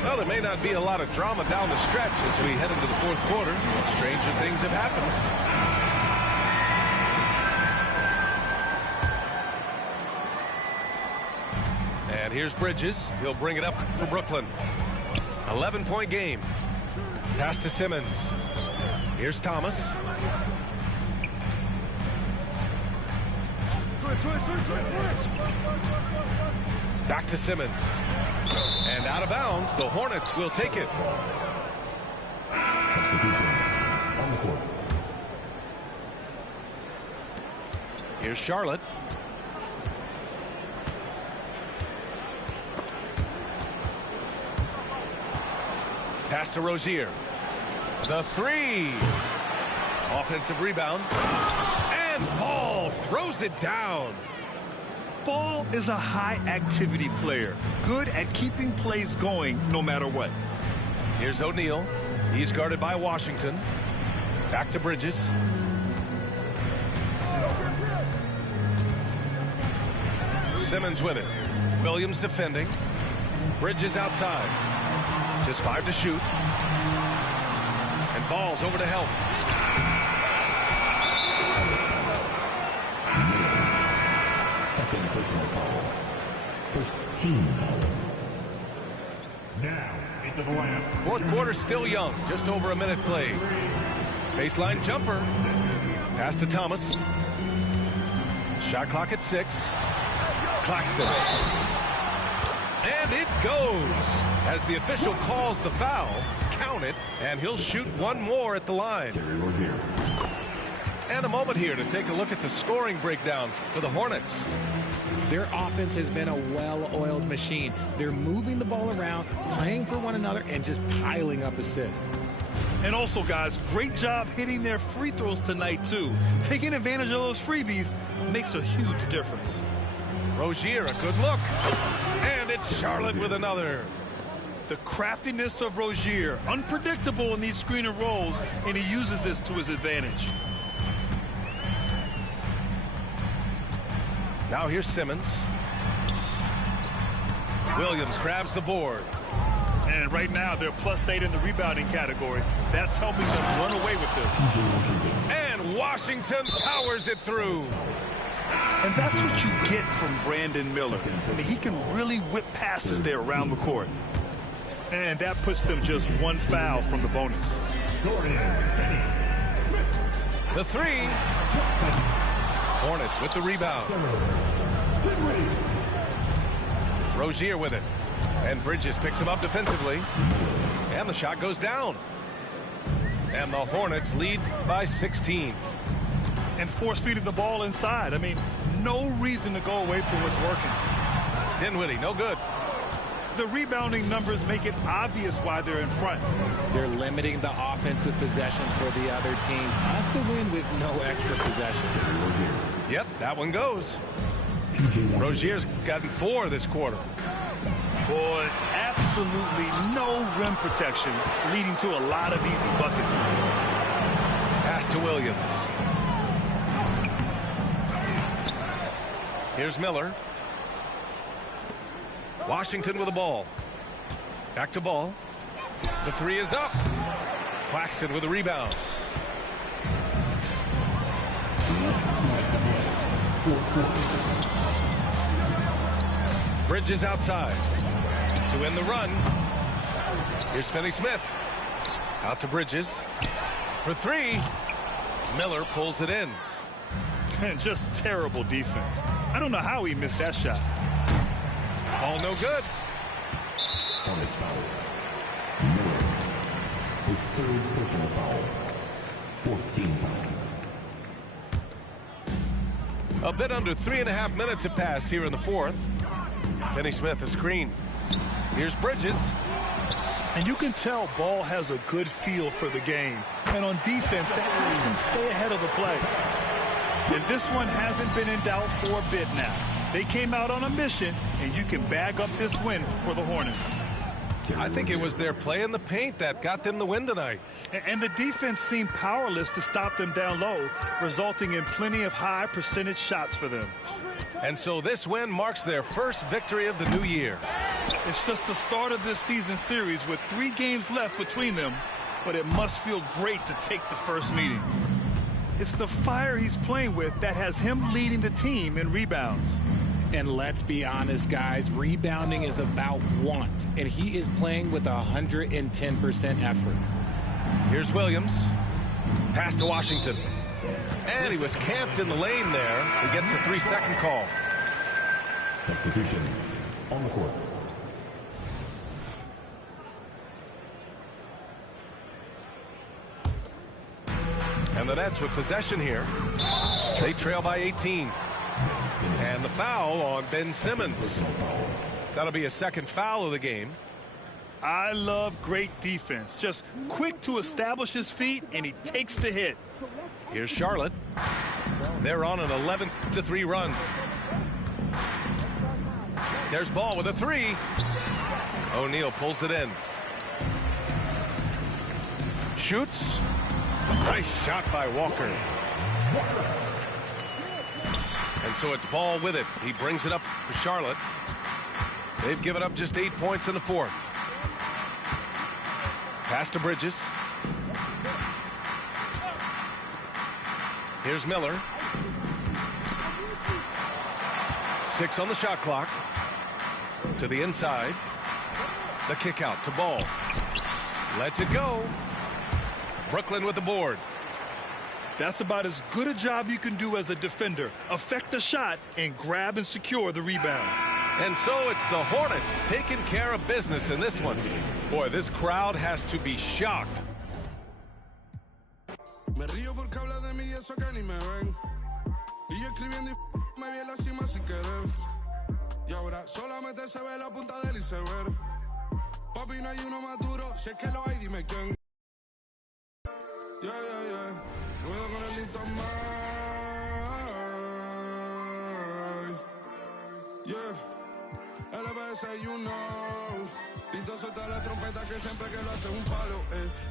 Well, there may not be a lot of drama down the stretch as we head into the fourth quarter. Stranger things have happened. And here's Bridges. He'll bring it up for Brooklyn. 11-point game. Pass to Simmons. Here's Thomas. Back to Simmons. And out of bounds, the Hornets will take it. Here's Charlotte. Pass to Rozier. The three. Offensive rebound. And Ball throws it down. Ball is a high-activity player, good at keeping plays going no matter what. Here's O'Neal. He's guarded by Washington. Back to Bridges. Simmons with it. Williams defending. Bridges outside. Just 5 to shoot. And Ball's over to help. Second personal foul. First team foul. Now into the lineup. Fourth quarter still young. Just over a minute played. Baseline jumper. Pass to Thomas. Shot clock at 6. Claxton. And it goes. As the official calls the foul, count it, and he'll shoot one more at the line. And a moment here to take a look at the scoring breakdown for the Hornets. Their offense has been a well-oiled machine. They're moving the ball around, playing for one another, and just piling up assists. And also, guys, great job hitting their free throws tonight, too. Taking advantage of those freebies makes a huge difference. Rozier, a good look. And it's Charlotte with another. The craftiness of Rozier, unpredictable in these screen and rolls, and he uses this to his advantage. Now here's Simmons. Williams grabs the board. And right now, they're +8 in the rebounding category. That's helping them run away with this. And Washington powers it through. And that's what you get from Brandon Miller. I mean, he can really whip passes there around the court. And that puts them just one foul from the bonus. The three. Hornets with the rebound. Rozier with it. And Bridges picks him up defensively. And the shot goes down. And the Hornets lead by 16. And force-feeding the ball inside. I mean, no reason to go away from what's working. Dinwiddie, no good. The rebounding numbers make it obvious why they're in front. They're limiting the offensive possessions for the other team. Tough to win with no extra possessions. Yep, that one goes. Rozier's gotten 4 this quarter. Boy, absolutely no rim protection, leading to a lot of easy buckets. Pass to Williams. Here's Miller. Washington with the ball. Back to Ball. The 3 is up. Claxton with the rebound. Bridges outside to end the run. Here's Finney-Smith. Out to Bridges. For 3. Miller pulls it in. And just terrible defense. I don't know how he missed that shot. All no good. Hornets foul. Miller. His 3rd personal foul. 14th foul. A bit under 3.5 minutes have passed here in the 4th. Finney-Smith, a screen. Here's Bridges. And you can tell Ball has a good feel for the game. And on defense, that helps him stay ahead of the play. And this one hasn't been in doubt for a bit now. They came out on a mission, and you can bag up this win for the Hornets. I think it was their play in the paint that got them the win tonight. And the defense seemed powerless to stop them down low, resulting in plenty of high percentage shots for them. And so this win marks their first victory of the new year. It's just the start of this season series with 3 games left between them, but it must feel great to take the first meeting. It's the fire he's playing with that has him leading the team in rebounds. And let's be honest, guys, rebounding is about want, and he is playing with 110% effort. Here's Williams. Pass to Washington. And he was camped in the lane there. He gets a 3-second call. Substitutions on the court. And the Nets with possession here. They trail by 18. And the foul on Ben Simmons. That'll be a 2nd foul of the game. I love great defense. Just quick to establish his feet, and he takes the hit. Here's Charlotte. They're on an 11-3 run. There's Ball with a 3. O'Neal pulls it in. Shoots. Nice shot by Walker. And so it's Ball with it. He brings it up for Charlotte. They've given up just 8 points in the 4th. Pass to Bridges. Here's Miller. 6 on the shot clock. To the inside. The kick out to Ball. Lets it go. Brooklyn with the board. That's about as good a job you can do as a defender. Affect the shot and grab and secure the rebound. And so it's the Hornets taking care of business in this one. Boy, this crowd has to be shocked. Me río porque habla de mí y eso que ni me ven. Y yo escribiendo y me vi en la cima sin querer. Y ahora solamente se ve la punta del iceberg. Papi, no hay uno más duro. Si es que lo hay, dime quién. Yeah, yeah, yeah. Ruedo con el listo más. Yeah. LBS, you know. Pinto suelta la trompeta que siempre que lo hace un palo.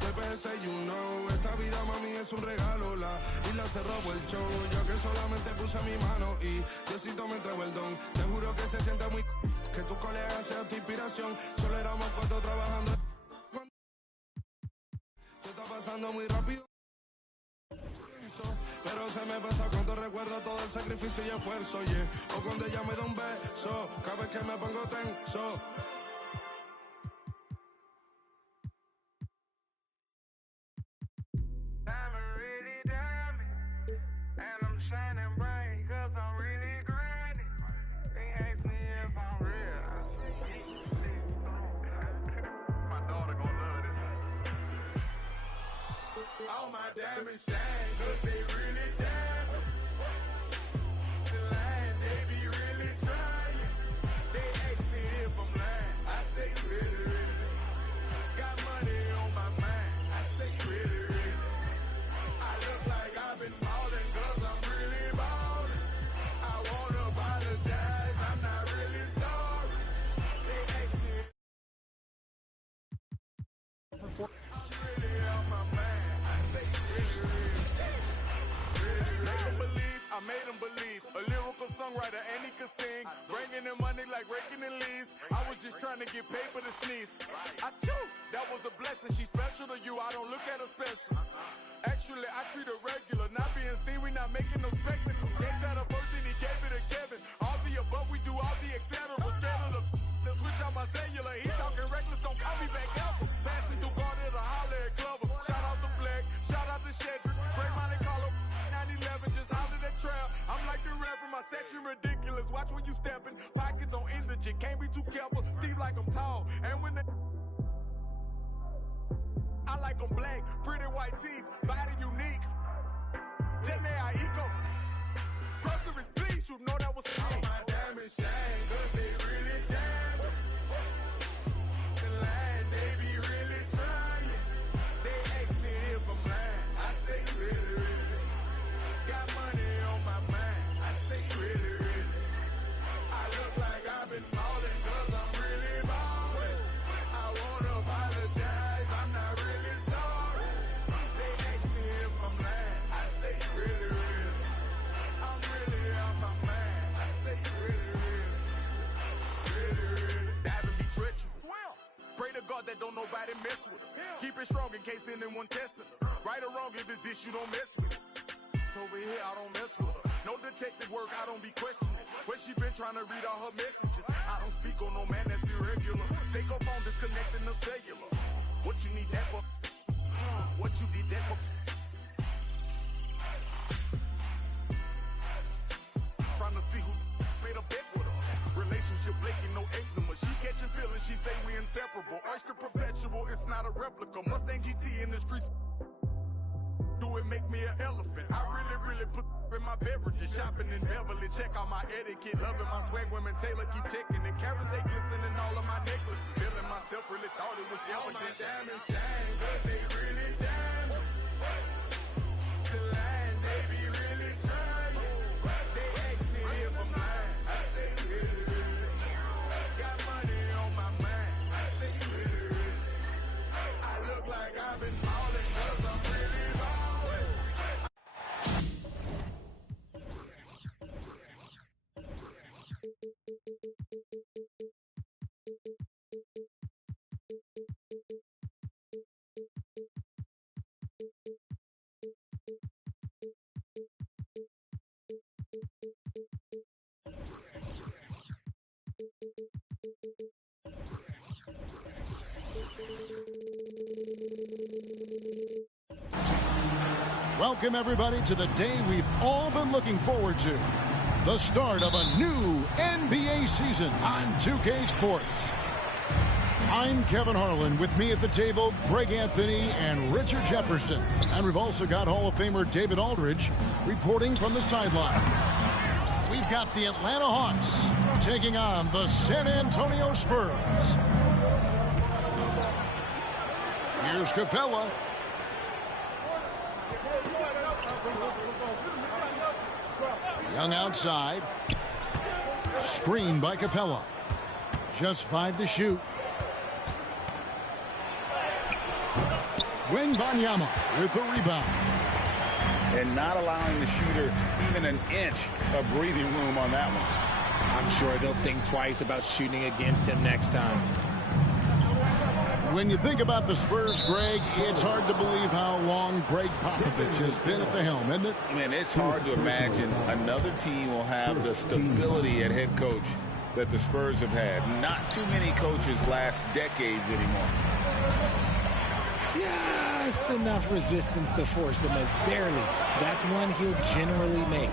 LBS, you know. Esta vida, mami, es un regalo. La isla se robó el show. Yo que solamente puse mi mano y Diosito me entregó el don. Te juro que se siente muy que tu colega sea tu inspiración. Solo éramos 4 trabajando. Se está pasando muy rápido. Pero se me pasa cuando recuerdo todo el sacrificio y esfuerzo, yeah. O cuando ella me da un beso, cada vez que me pongo tenso. performance. I made him believe. A lyrical songwriter and he could sing. Bringing in money like raking in leaves. I was just trying to get paper to sneeze. I chew. That was a blessing. She's special to you. I don't look at her special. Actually, I treat her regular. Not being seen, we not making no spectacle. Gates had a first and he gave it to Kevin. All the above, we do all the etc. Scared of the switch on my cellular. He talking reckless, don't call me back ever. Passing through guard at a holler at Glover. Shout out to Black, shout out to Shedrick. Great Monte Carlo, 911, just hollered at trail. I'm like the Reverend, my section ridiculous. Watch when you stepping, pockets on indigent. Can't be too careful, Steve like I'm tall. And when they I like them black, pretty white teeth, body unique. Jenny I eco. Groceries, please, you know that was me. All my diamonds shine, cause they really diamond. The line, they be really trying. They ask me if I'm lying. I say really, really. Got money on my mind. I say really, really. I look like I've been ballin' cause I'm really ballin'. I wanna apologize, I'm not really sorry. They ask me if I'm lying. I say really, really. I'm really out my mind. I say really, really. Really, really. Diving be treacherous. Pray to God that don't nobody mess with us. Keep it strong in case anyone testing us. Right or wrong, if it's this, you don't mess with it. Over here, I don't mess with her. No detective work, I don't be questioning. Where she been trying to read all her messages. I don't speak on no man that's irregular. Take her phone, disconnecting the cellular. What you need that for? What you did that for? Trying to see who made a bet with her. Relationship Blakey, no eczema. She catching feelings, she say we inseparable. Oyster perpetual, it's not a replica. Mustang GT in the streets. Do it make me an elephant? I really put in my beverages. Shopping in Beverly, check out my etiquette. Loving my swag, women Taylor keep checking the carrots, they glisten in all of my necklaces. Feeling myself, really thought it was elegant. All my diamonds shine, cause they really diamonds. The line, they be really trying. They ask me if I'm lying. I say really, really. Got money on my mind. I say really, really. I look like I've been ballin' cause I'm really ballin'. Welcome, everybody, to the day we've all been looking forward to. The start of a new NBA season on 2K Sports. I'm Kevin Harlan. With me at the table, Greg Anthony and Richard Jefferson. And we've also got Hall of Famer David Aldridge reporting from the sideline. We've got the Atlanta Hawks taking on the San Antonio Spurs. Here's Capella. Young outside. Screen by Capella. Just 5 to shoot. Wembanyama with the rebound. And not allowing the shooter even an inch of breathing room on that one. I'm sure they'll think twice about shooting against him next time. When you think about the Spurs, Greg, it's hard to believe how long Greg Popovich has been at the helm, isn't it? I mean, it's hard to imagine another team will have the stability at head coach that the Spurs have had. Not too many coaches last decades anymore. Just enough resistance to force them as barely. That's one he'll generally make.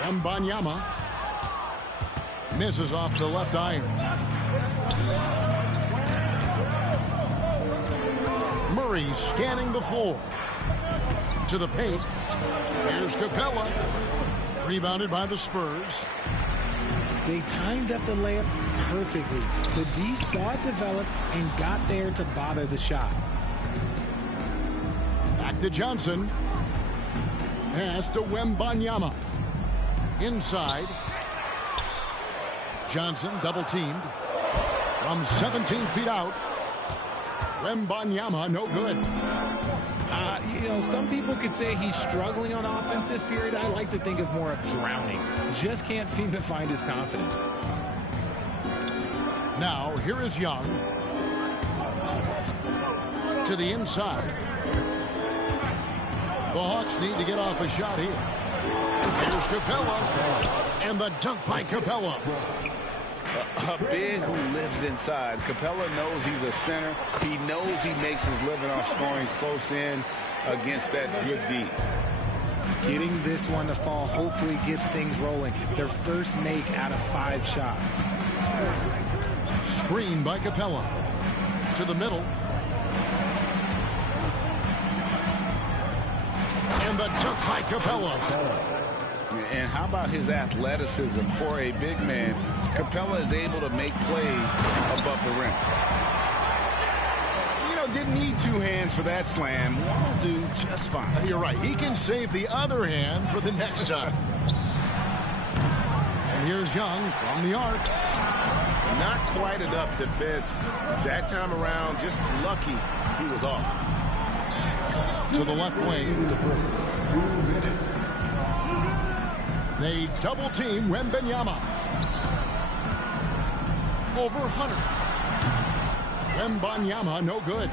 Wembanyama misses off the left iron. Murray scanning the floor. To the paint. Here's Capella. Rebounded by the Spurs. They timed up the layup perfectly. The D saw it develop and got there to bother the shot. Back to Johnson. Pass to Wembanyama. Inside. Johnson double teamed. From 17 feet out. Wembanyama, no good. You know, some people could say he's struggling on offense this period. I like to think of more of drowning. Just can't seem to find his confidence. Now, here is Young. To the inside. The Hawks need to get off a shot here. Here's Capella. And the dunk by Capella. A big who lives inside. Capella knows he's a center. He knows he makes his living off scoring close in against that good D. Getting this one to fall hopefully gets things rolling. Their first make out of 5 shots. Screen by Capella. To the middle. And the dunk by Capella. And how about his athleticism for a big man? Capella is able to make plays above the rim. You know, didn't need 2 hands for that slam. One will do just fine. You're right. He can save the other hand for the next time. And here's Young from the arc. Not quite enough defense that time around. Just lucky he was off. To the left wing. They double team Wembanyama. Over Hunter. Wembanyama, no good.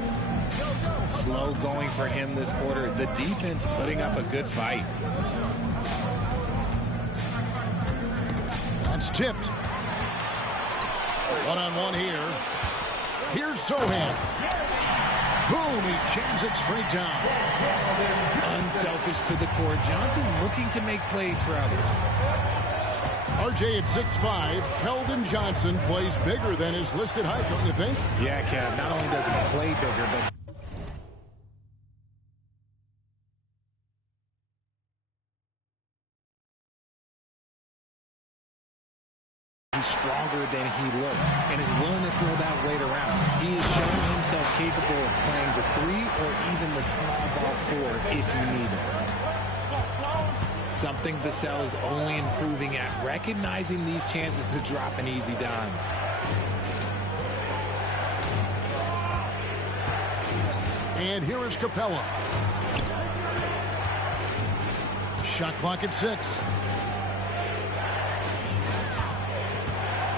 Slow going for him this quarter. The defense putting up a good fight. That's tipped. One-on-one here. Here's Sohan. Boom, he jams it straight down. Unselfish to the court. Johnson looking to make plays for others. RJ at 6'5", Keldon Johnson plays bigger than his listed height, don't you think? Yeah, Kev. Not only does he play bigger, but he's stronger than he looks and is willing to throw that weight around. He is showing himself capable of playing the 3 or even the small ball 4 if you need it. Something Vassell is only improving at, recognizing these chances to drop an easy dime. And here is Capella. Shot clock at 6.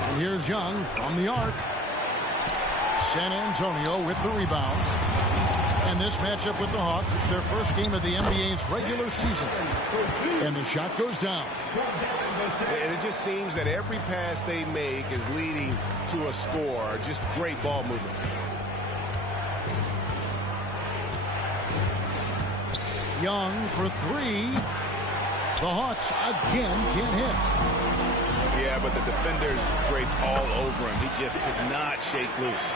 And here's Young from the arc. San Antonio with the rebound. And this matchup with the Hawks, it's their first game of the NBA's regular season. And the shot goes down. And it just seems that every pass they make is leading to a score. Just great ball movement. Young for 3. The Hawks again can't hit. Yeah, but the defenders draped all over him. He just could not shake loose.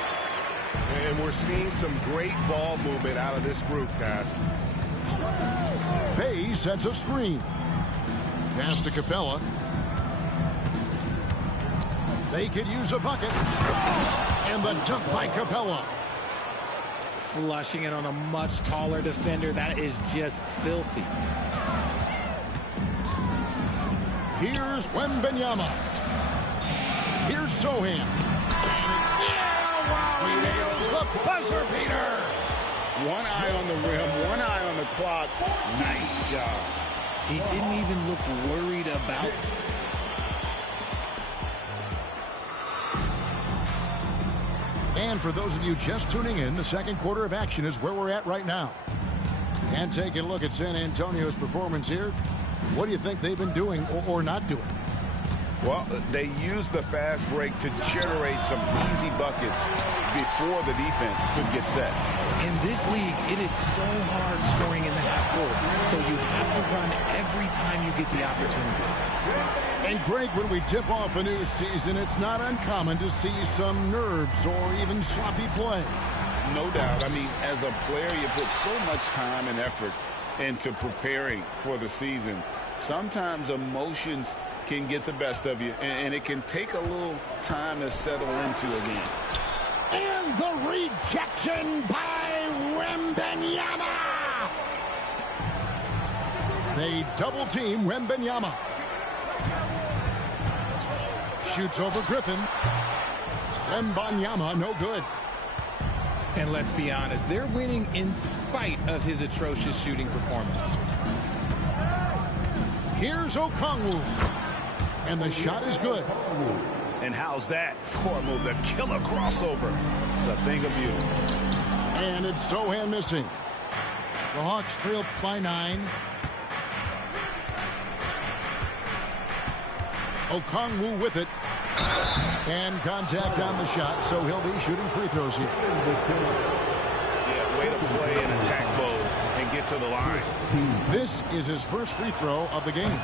And we're seeing some great ball movement out of this group, guys. Bay sets a screen. Pass to Capella. They could use a bucket. And the dunk by Capella. Flushing it on a much taller defender. That is just filthy. Here's Wembanyama. Here's Sohan. He nails the buzzer beater. One eye on the rim, one eye on the clock. Nice job. He didn't even look worried about it. And for those of you just tuning in, the second quarter of action is where we're at right now. And taking a look at San Antonio's performance here, what do you think they've been doing or not doing? Well, they use the fast break to generate some easy buckets before the defense could get set. In this league, it is so hard scoring in the half court, so you have to run every time you get the opportunity. And Greg, when we tip off a new season, it's not uncommon to see some nerves or even sloppy play. No doubt. I mean, as a player, you put so much time and effort into preparing for the season. Sometimes emotions can get the best of you, and it can take a little time to settle into again. And the rejection by Wembanyama. They double team Wembanyama. Shoots over Griffin. Wembanyama, no good. And let's be honest, they're winning in spite of his atrocious shooting performance. Here's Okongwu. And the shot is good. And how's that for a move? The killer crossover. It's a thing of beauty. And it's Sohan missing. The Hawks trail by 9. Okongwu with it. And contact on the shot, so he'll be shooting free throws here. Yeah, way to play in attack mode and get to the line. This is his first free throw of the game.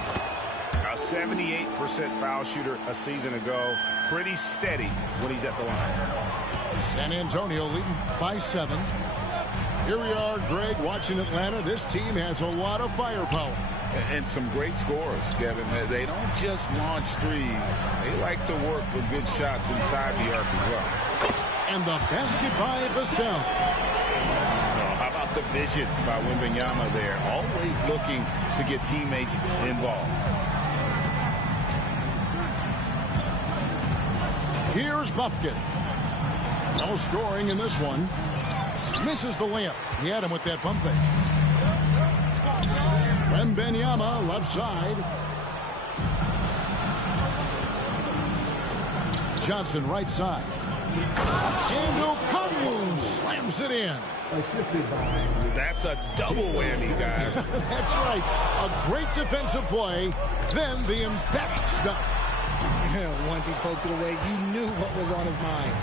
A 78% foul shooter a season ago. Pretty steady when he's at the line. San Antonio leading by 7. Here we are, Greg, watching Atlanta. This team has a lot of firepower. And some great scores, Kevin. They don't just launch threes. They like to work for good shots inside the arc as well. And the basket by Vassell. How about the vision by Wembanyama there? Always looking to get teammates involved. Here's Bufkin. No scoring in this one. Misses the layup. He had him with that pump fake. Wembanyama left side. Johnson right side. And Okongwu slams it in. That's a double whammy, guys. That's right. A great defensive play, then the emphatic stuff. Once he poked it away, you knew what was on his mind.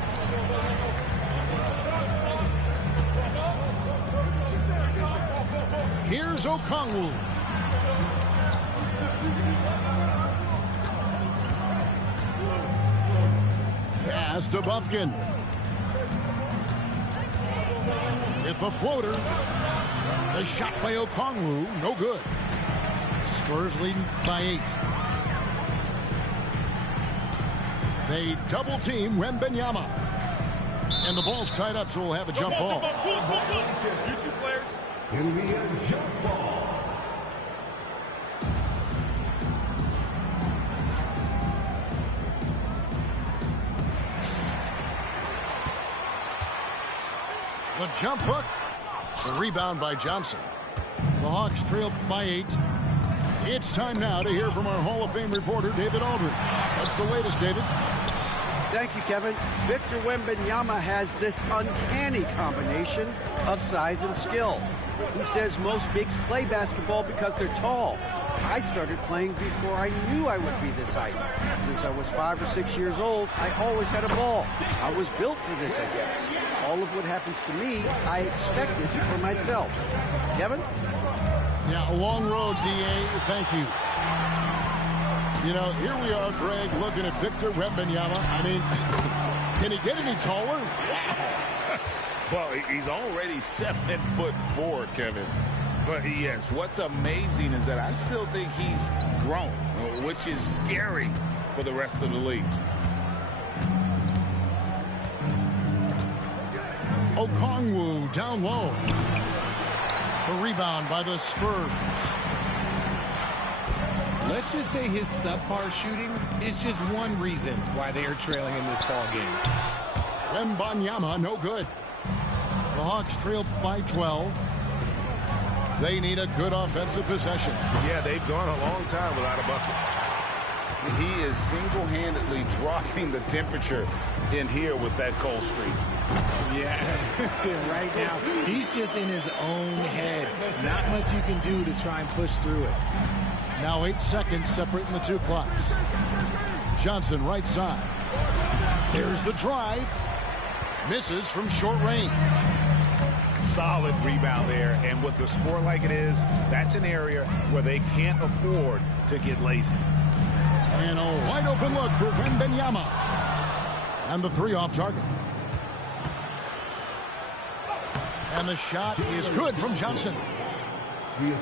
Here's Okongwu. Pass to Bufkin. With the floater. The shot by Okongwu, no good. Spurs leading by 8. They double team Wembanyama. And the ball's tied up, so we'll have a jump ball. You two players. It'll be a jump ball. The jump hook. The rebound by Johnson. The Hawks trail by 8. It's time now to hear from our Hall of Fame reporter, David Aldridge. What's the latest, David? Thank you, Kevin. Victor Wembanyama has this uncanny combination of size and skill. He says most bigs play basketball because they're tall. I started playing before I knew I would be this height. Since I was 5 or 6 years old, I always had a ball. I was built for this, I guess. All of what happens to me, I expected for myself. Kevin? Yeah, a long road, D.A. Thank you. You know, here we are, Greg, looking at Victor Wembanyama. I mean, can he get any taller? Well, he's already 7'4", Kevin. But yes, what's amazing is that I still think he's grown, which is scary for the rest of the league. Okongwu down low. The rebound by the Spurs. Let's just say his subpar shooting is just one reason why they are trailing in this ball game. Wembanyama, no good. The Hawks trail by 12. They need a good offensive possession. Yeah, they've gone a long time without a bucket. He is single-handedly dropping the temperature in here with that cold streak. Yeah, Tim, right now, he's just in his own head. Not much you can do to try and push through it. Now 8 seconds separating the two clocks. Johnson right side. There's the drive. Misses from short range. Solid rebound there, and with the score like it is, that's an area where they can't afford to get lazy. And a wide open look for Wembanyama. And the 3 off target. And the shot is good from Johnson.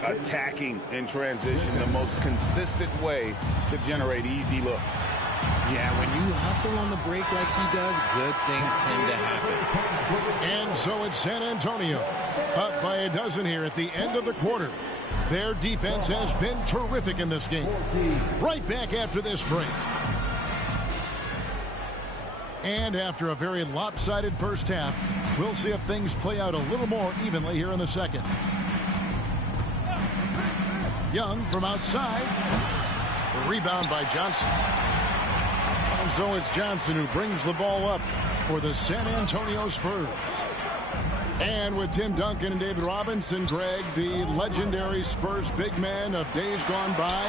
Attacking in transition, the most consistent way to generate easy looks. Yeah, when you hustle on the break like he does, good things tend to happen. And so it's San Antonio, up by a dozen here at the end of the quarter. Their defense has been terrific in this game. Right back after this break. And after a very lopsided first half, we'll see if things play out a little more evenly here in the second. Young from outside. The rebound by Johnson. And so it's Johnson who brings the ball up for the San Antonio Spurs. And with Tim Duncan and David Robinson, Greg, the legendary Spurs big man of days gone by,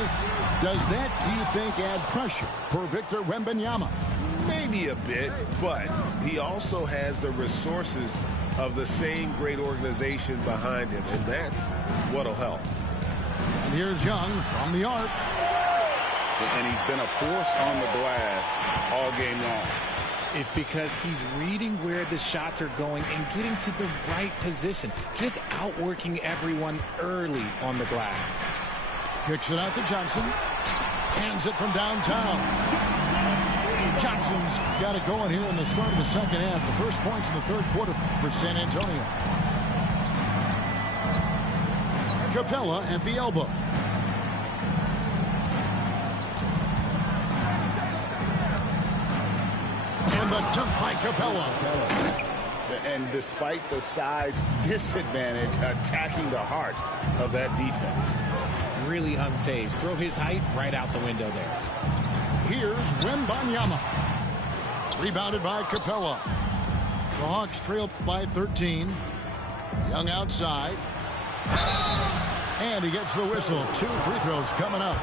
does that, do you think, add pressure for Victor Wembanyama? Maybe a bit, but he also has the resources of the same great organization behind him, and that's what'll help. And here's Young from the arc. And he's been a force on the glass all game long. It's because he's reading where the shots are going and getting to the right position. Just outworking everyone early on the glass. Kicks it out to Johnson. Hands it from downtown. Johnson's got it going here in the start of the second half. The first points in the third quarter for San Antonio. Capella at the elbow. And the dunk by Capella. And despite the size disadvantage, attacking the heart of that defense. Really unfazed. Throw his height right out the window there. Here's Wembanyama. Rebounded by Capella. The Hawks trail by 13. Young outside. And he gets the whistle. 2 free throws coming up.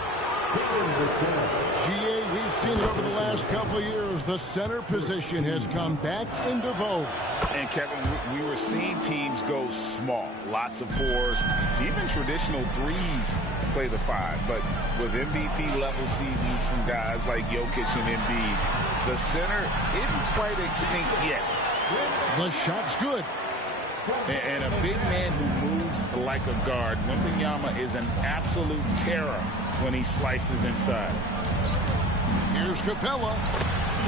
GA, we've seen it over the last couple of years. The center position has come back into vogue. And Kevin, we were seeing teams go small. Lots of 4s, even traditional 3s play the 5. But with MVP level seasons from guys like Jokic and Embiid, the center isn't quite extinct yet. The shot's good. And a big man who moves like a guard. Wembanyama is an absolute terror when he slices inside. Here's Capella.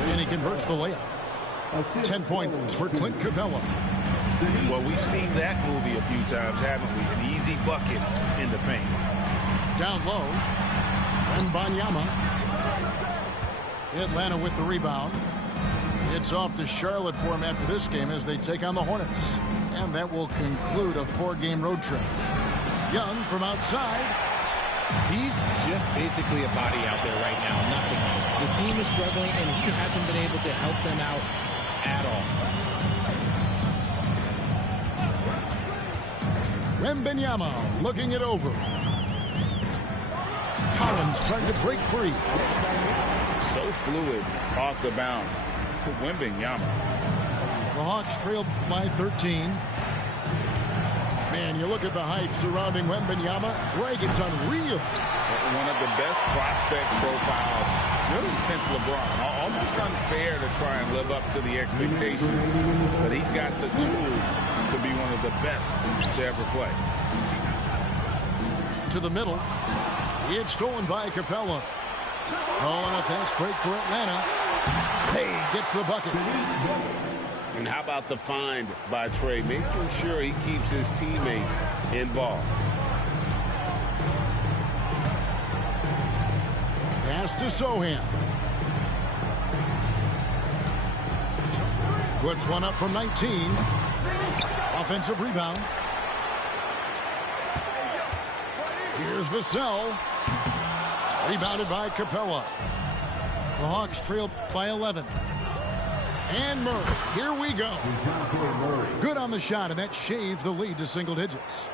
And he converts the layup. 10 points for Clint Capella. Well, we've seen that movie a few times, haven't we? An easy bucket in the paint. Down low. Wembanyama. Atlanta with the rebound. It's off to Charlotte for him after this game as they take on the Hornets. And that will conclude a 4-game road trip. Young from outside. He's just basically a body out there right now, nothing else. The team is struggling, and he hasn't been able to help them out at all. Wembanyama looking it over. Collins trying to break free. So fluid off the bounce. Wembanyama. The Hawks trailed by 13. Man, you look at the hype surrounding Wembanyama. Greg, it's unreal. One of the best prospect profiles really since LeBron. Almost unfair to try and live up to the expectations. But he's got the tools to be one of the best to ever play. To the middle. It's stolen by Capella. Calling a fast break for Atlanta. Hey, gets the bucket. And how about the find by Trey, making sure he keeps his teammates involved. Pass to Sohan. Puts one up from 19. Offensive rebound. Here's Vassell. Rebounded by Capella. The Hawks trail by 11. And Murray, here we go. Good on the shot, and that shaves the lead to single digits.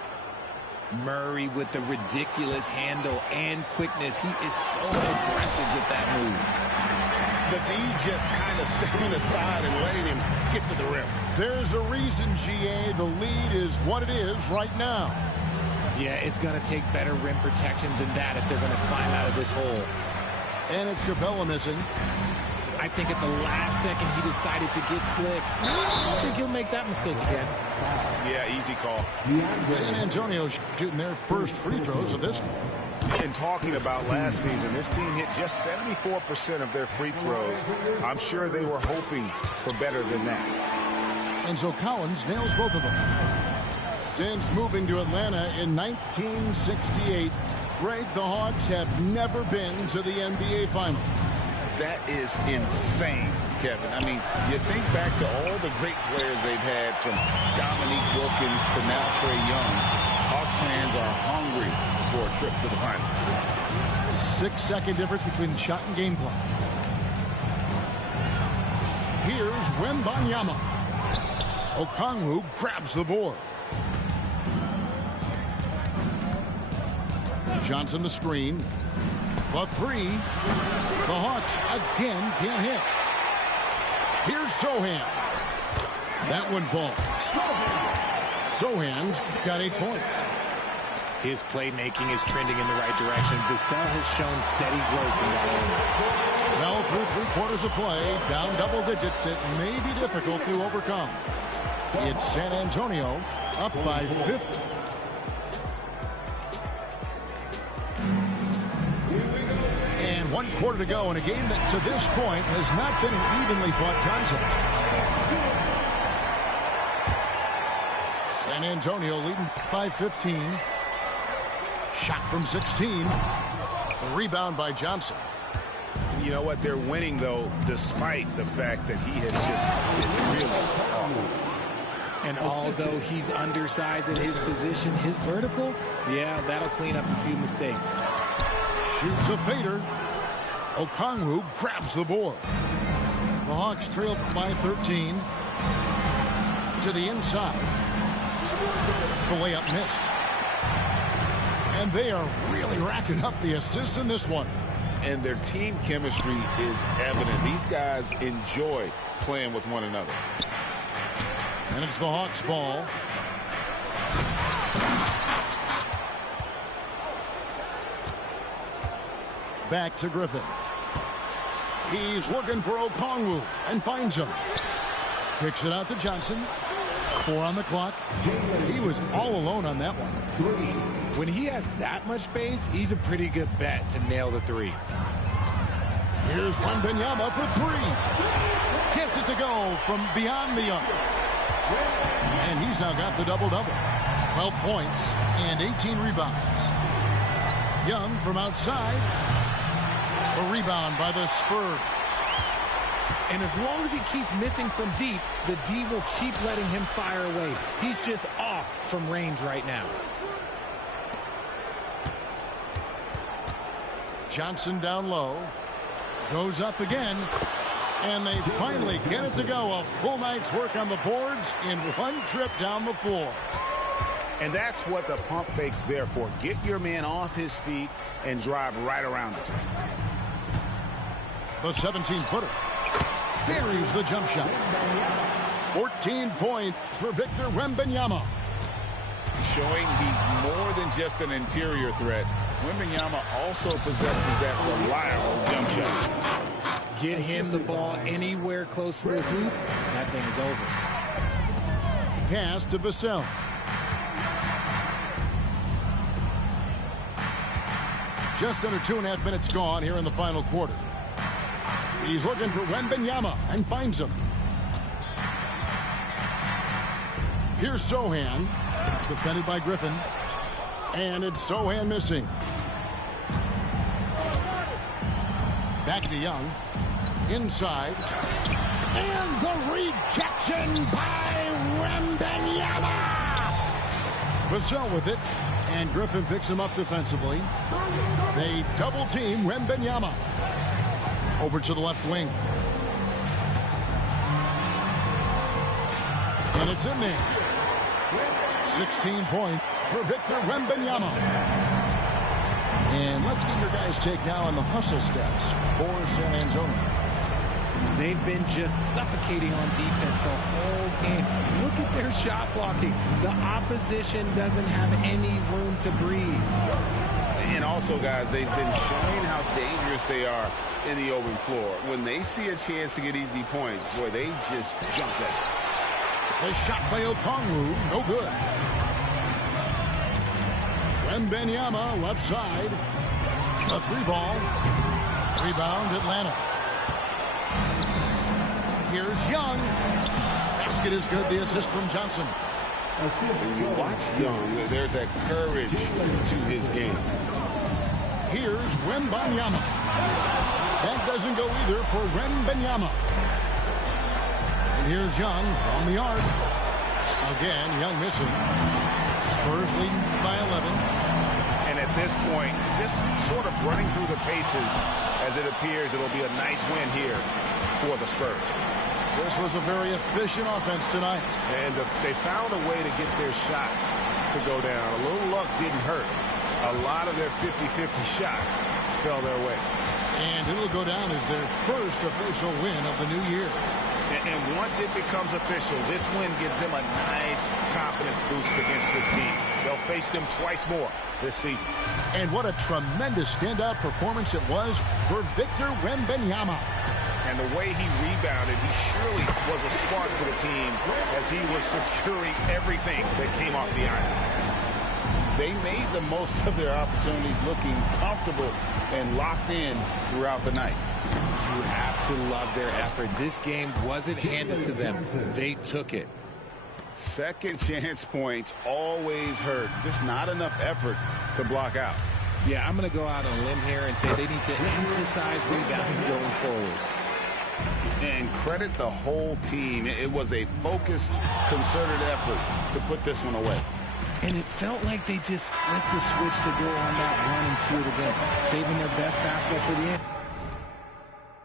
Murray with the ridiculous handle and quickness. He is so aggressive with that move. The D just kind of stepping aside and letting him get to the rim. There's a reason, GA, the lead is what it is right now. Yeah, it's going to take better rim protection than that if they're going to climb out of this hole. And it's Capella missing. I think at the last second he decided to get slick. I don't think he'll make that mistake again. Yeah, easy call. San Antonio shooting their first free throws of this game. In talking about last season, this team hit just 74% of their free throws. I'm sure they were hoping for better than that. And so Collins nails both of them. Since moving to Atlanta in 1968, Greg, the Hawks have never been to the NBA Finals. That is insane. Kevin. I mean, you think back to all the great players they've had, from Dominique Wilkins to now Trae Young. Hawks fans are hungry for a trip to the finals. 6-second difference between the shot and game clock. Here's Wembanyama. Okongwu grabs the board. Johnson the screen. The three. The Hawks again can't hit. Here's Sohan. That one falls. Sohan's got 8 points. His playmaking is trending in the right direction. Vassell has shown steady growth in that area. Well, through 3/4 of play, down double digits, it may be difficult to overcome. It's San Antonio up by 50. And 1/4 to go in a game that to this point has not been an evenly fought contest. San Antonio leading by 15. Shot from 16. A rebound by Johnson. You know what? They're winning, though, despite the fact that he has just been really awful. And although he's undersized at his position, his vertical, yeah, that'll clean up a few mistakes. Shoots a fader. Okongwu grabs the board. The Hawks trail by 13. To the inside. The layup missed. And they are really racking up the assists in this one. And their team chemistry is evident. These guys enjoy playing with one another. And it's the Hawks' ball. Back to Griffin. He's looking for Okongwu and finds him. Kicks it out to Johnson. 4 on the clock. He was all alone on that one. When he has that much space, he's a pretty good bet to nail the three. Here's Wembanyama for 3. Gets it to go from beyond the arc. And he's now got the double-double. 12 points and 18 rebounds. Young from outside. A rebound by the Spurs. And as long as he keeps missing from deep, the D will keep letting him fire away. He's just off from range right now. Johnson down low. Goes up again. And they finally get it to go. A full night's work on the boards in one trip down the floor. And that's what the pump fake's there for. Get your man off his feet and drive right around him. The 17-footer. Buries the jump shot. 14 points for Victor Wembanyama. Showing he's more than just an interior threat. Wembanyama also possesses that reliable jump shot. Get him the ball anywhere close to the hoop, that thing is over. Pass to Vassell. Just under 2.5 minutes gone here in the final quarter. He's looking for Wembanyama and finds him. Here's Sohan, defended by Griffin. And it's Sohan missing. Back to Young. Inside. And the rejection by Wembanyama. Vassell with it. And Griffin picks him up defensively. They double team Wembanyama. Over to the left wing. And it's in there. 16 points for Victor Wembanyama. And let's get your guys' take now on the hustle stats for San Antonio. They've been just suffocating on defense the whole game. Look at their shot blocking. The opposition doesn't have any room to breathe. And also, guys, they've been showing how dangerous they are in the open floor. When they see a chance to get easy points, boy, they just jump at it. The shot by Okongwu, no good. Wembanyama, left side. A 3-ball. Rebound, Atlanta. Here's Young. Basket is good. The assist from Johnson. When you watch Young, there's that courage to his game. Here's Wembanyama. That doesn't go either for Wembanyama. And here's Young from the arc. Again, Young missing. Spurs leading by 11. And at this point, just sort of running through the paces, as it appears it'll be a nice win here for the Spurs. This was a very efficient offense tonight. And they found a way to get their shots to go down. A little luck didn't hurt. A lot of their 50-50 shots fell their way. And it'll go down as their first official win of the new year. And once it becomes official, this win gives them a nice confidence boost against this team. They'll face them twice more this season. And what a tremendous standout performance it was for Victor Wembanyama. And the way he rebounded, he surely was a spark for the team as he was securing everything that came off the iron. They made the most of their opportunities, looking comfortable and locked in throughout the night. You have to love their effort. This game wasn't handed to them. They took it. Second chance points always hurt. Just not enough effort to block out. Yeah, I'm going to go out on a limb here and say they need to emphasize rebounding going forward. And credit the whole team. It was a focused, concerted effort to put this one away. And it felt like they just flipped the switch to go on that run and seal the game, saving their best basketball for the end.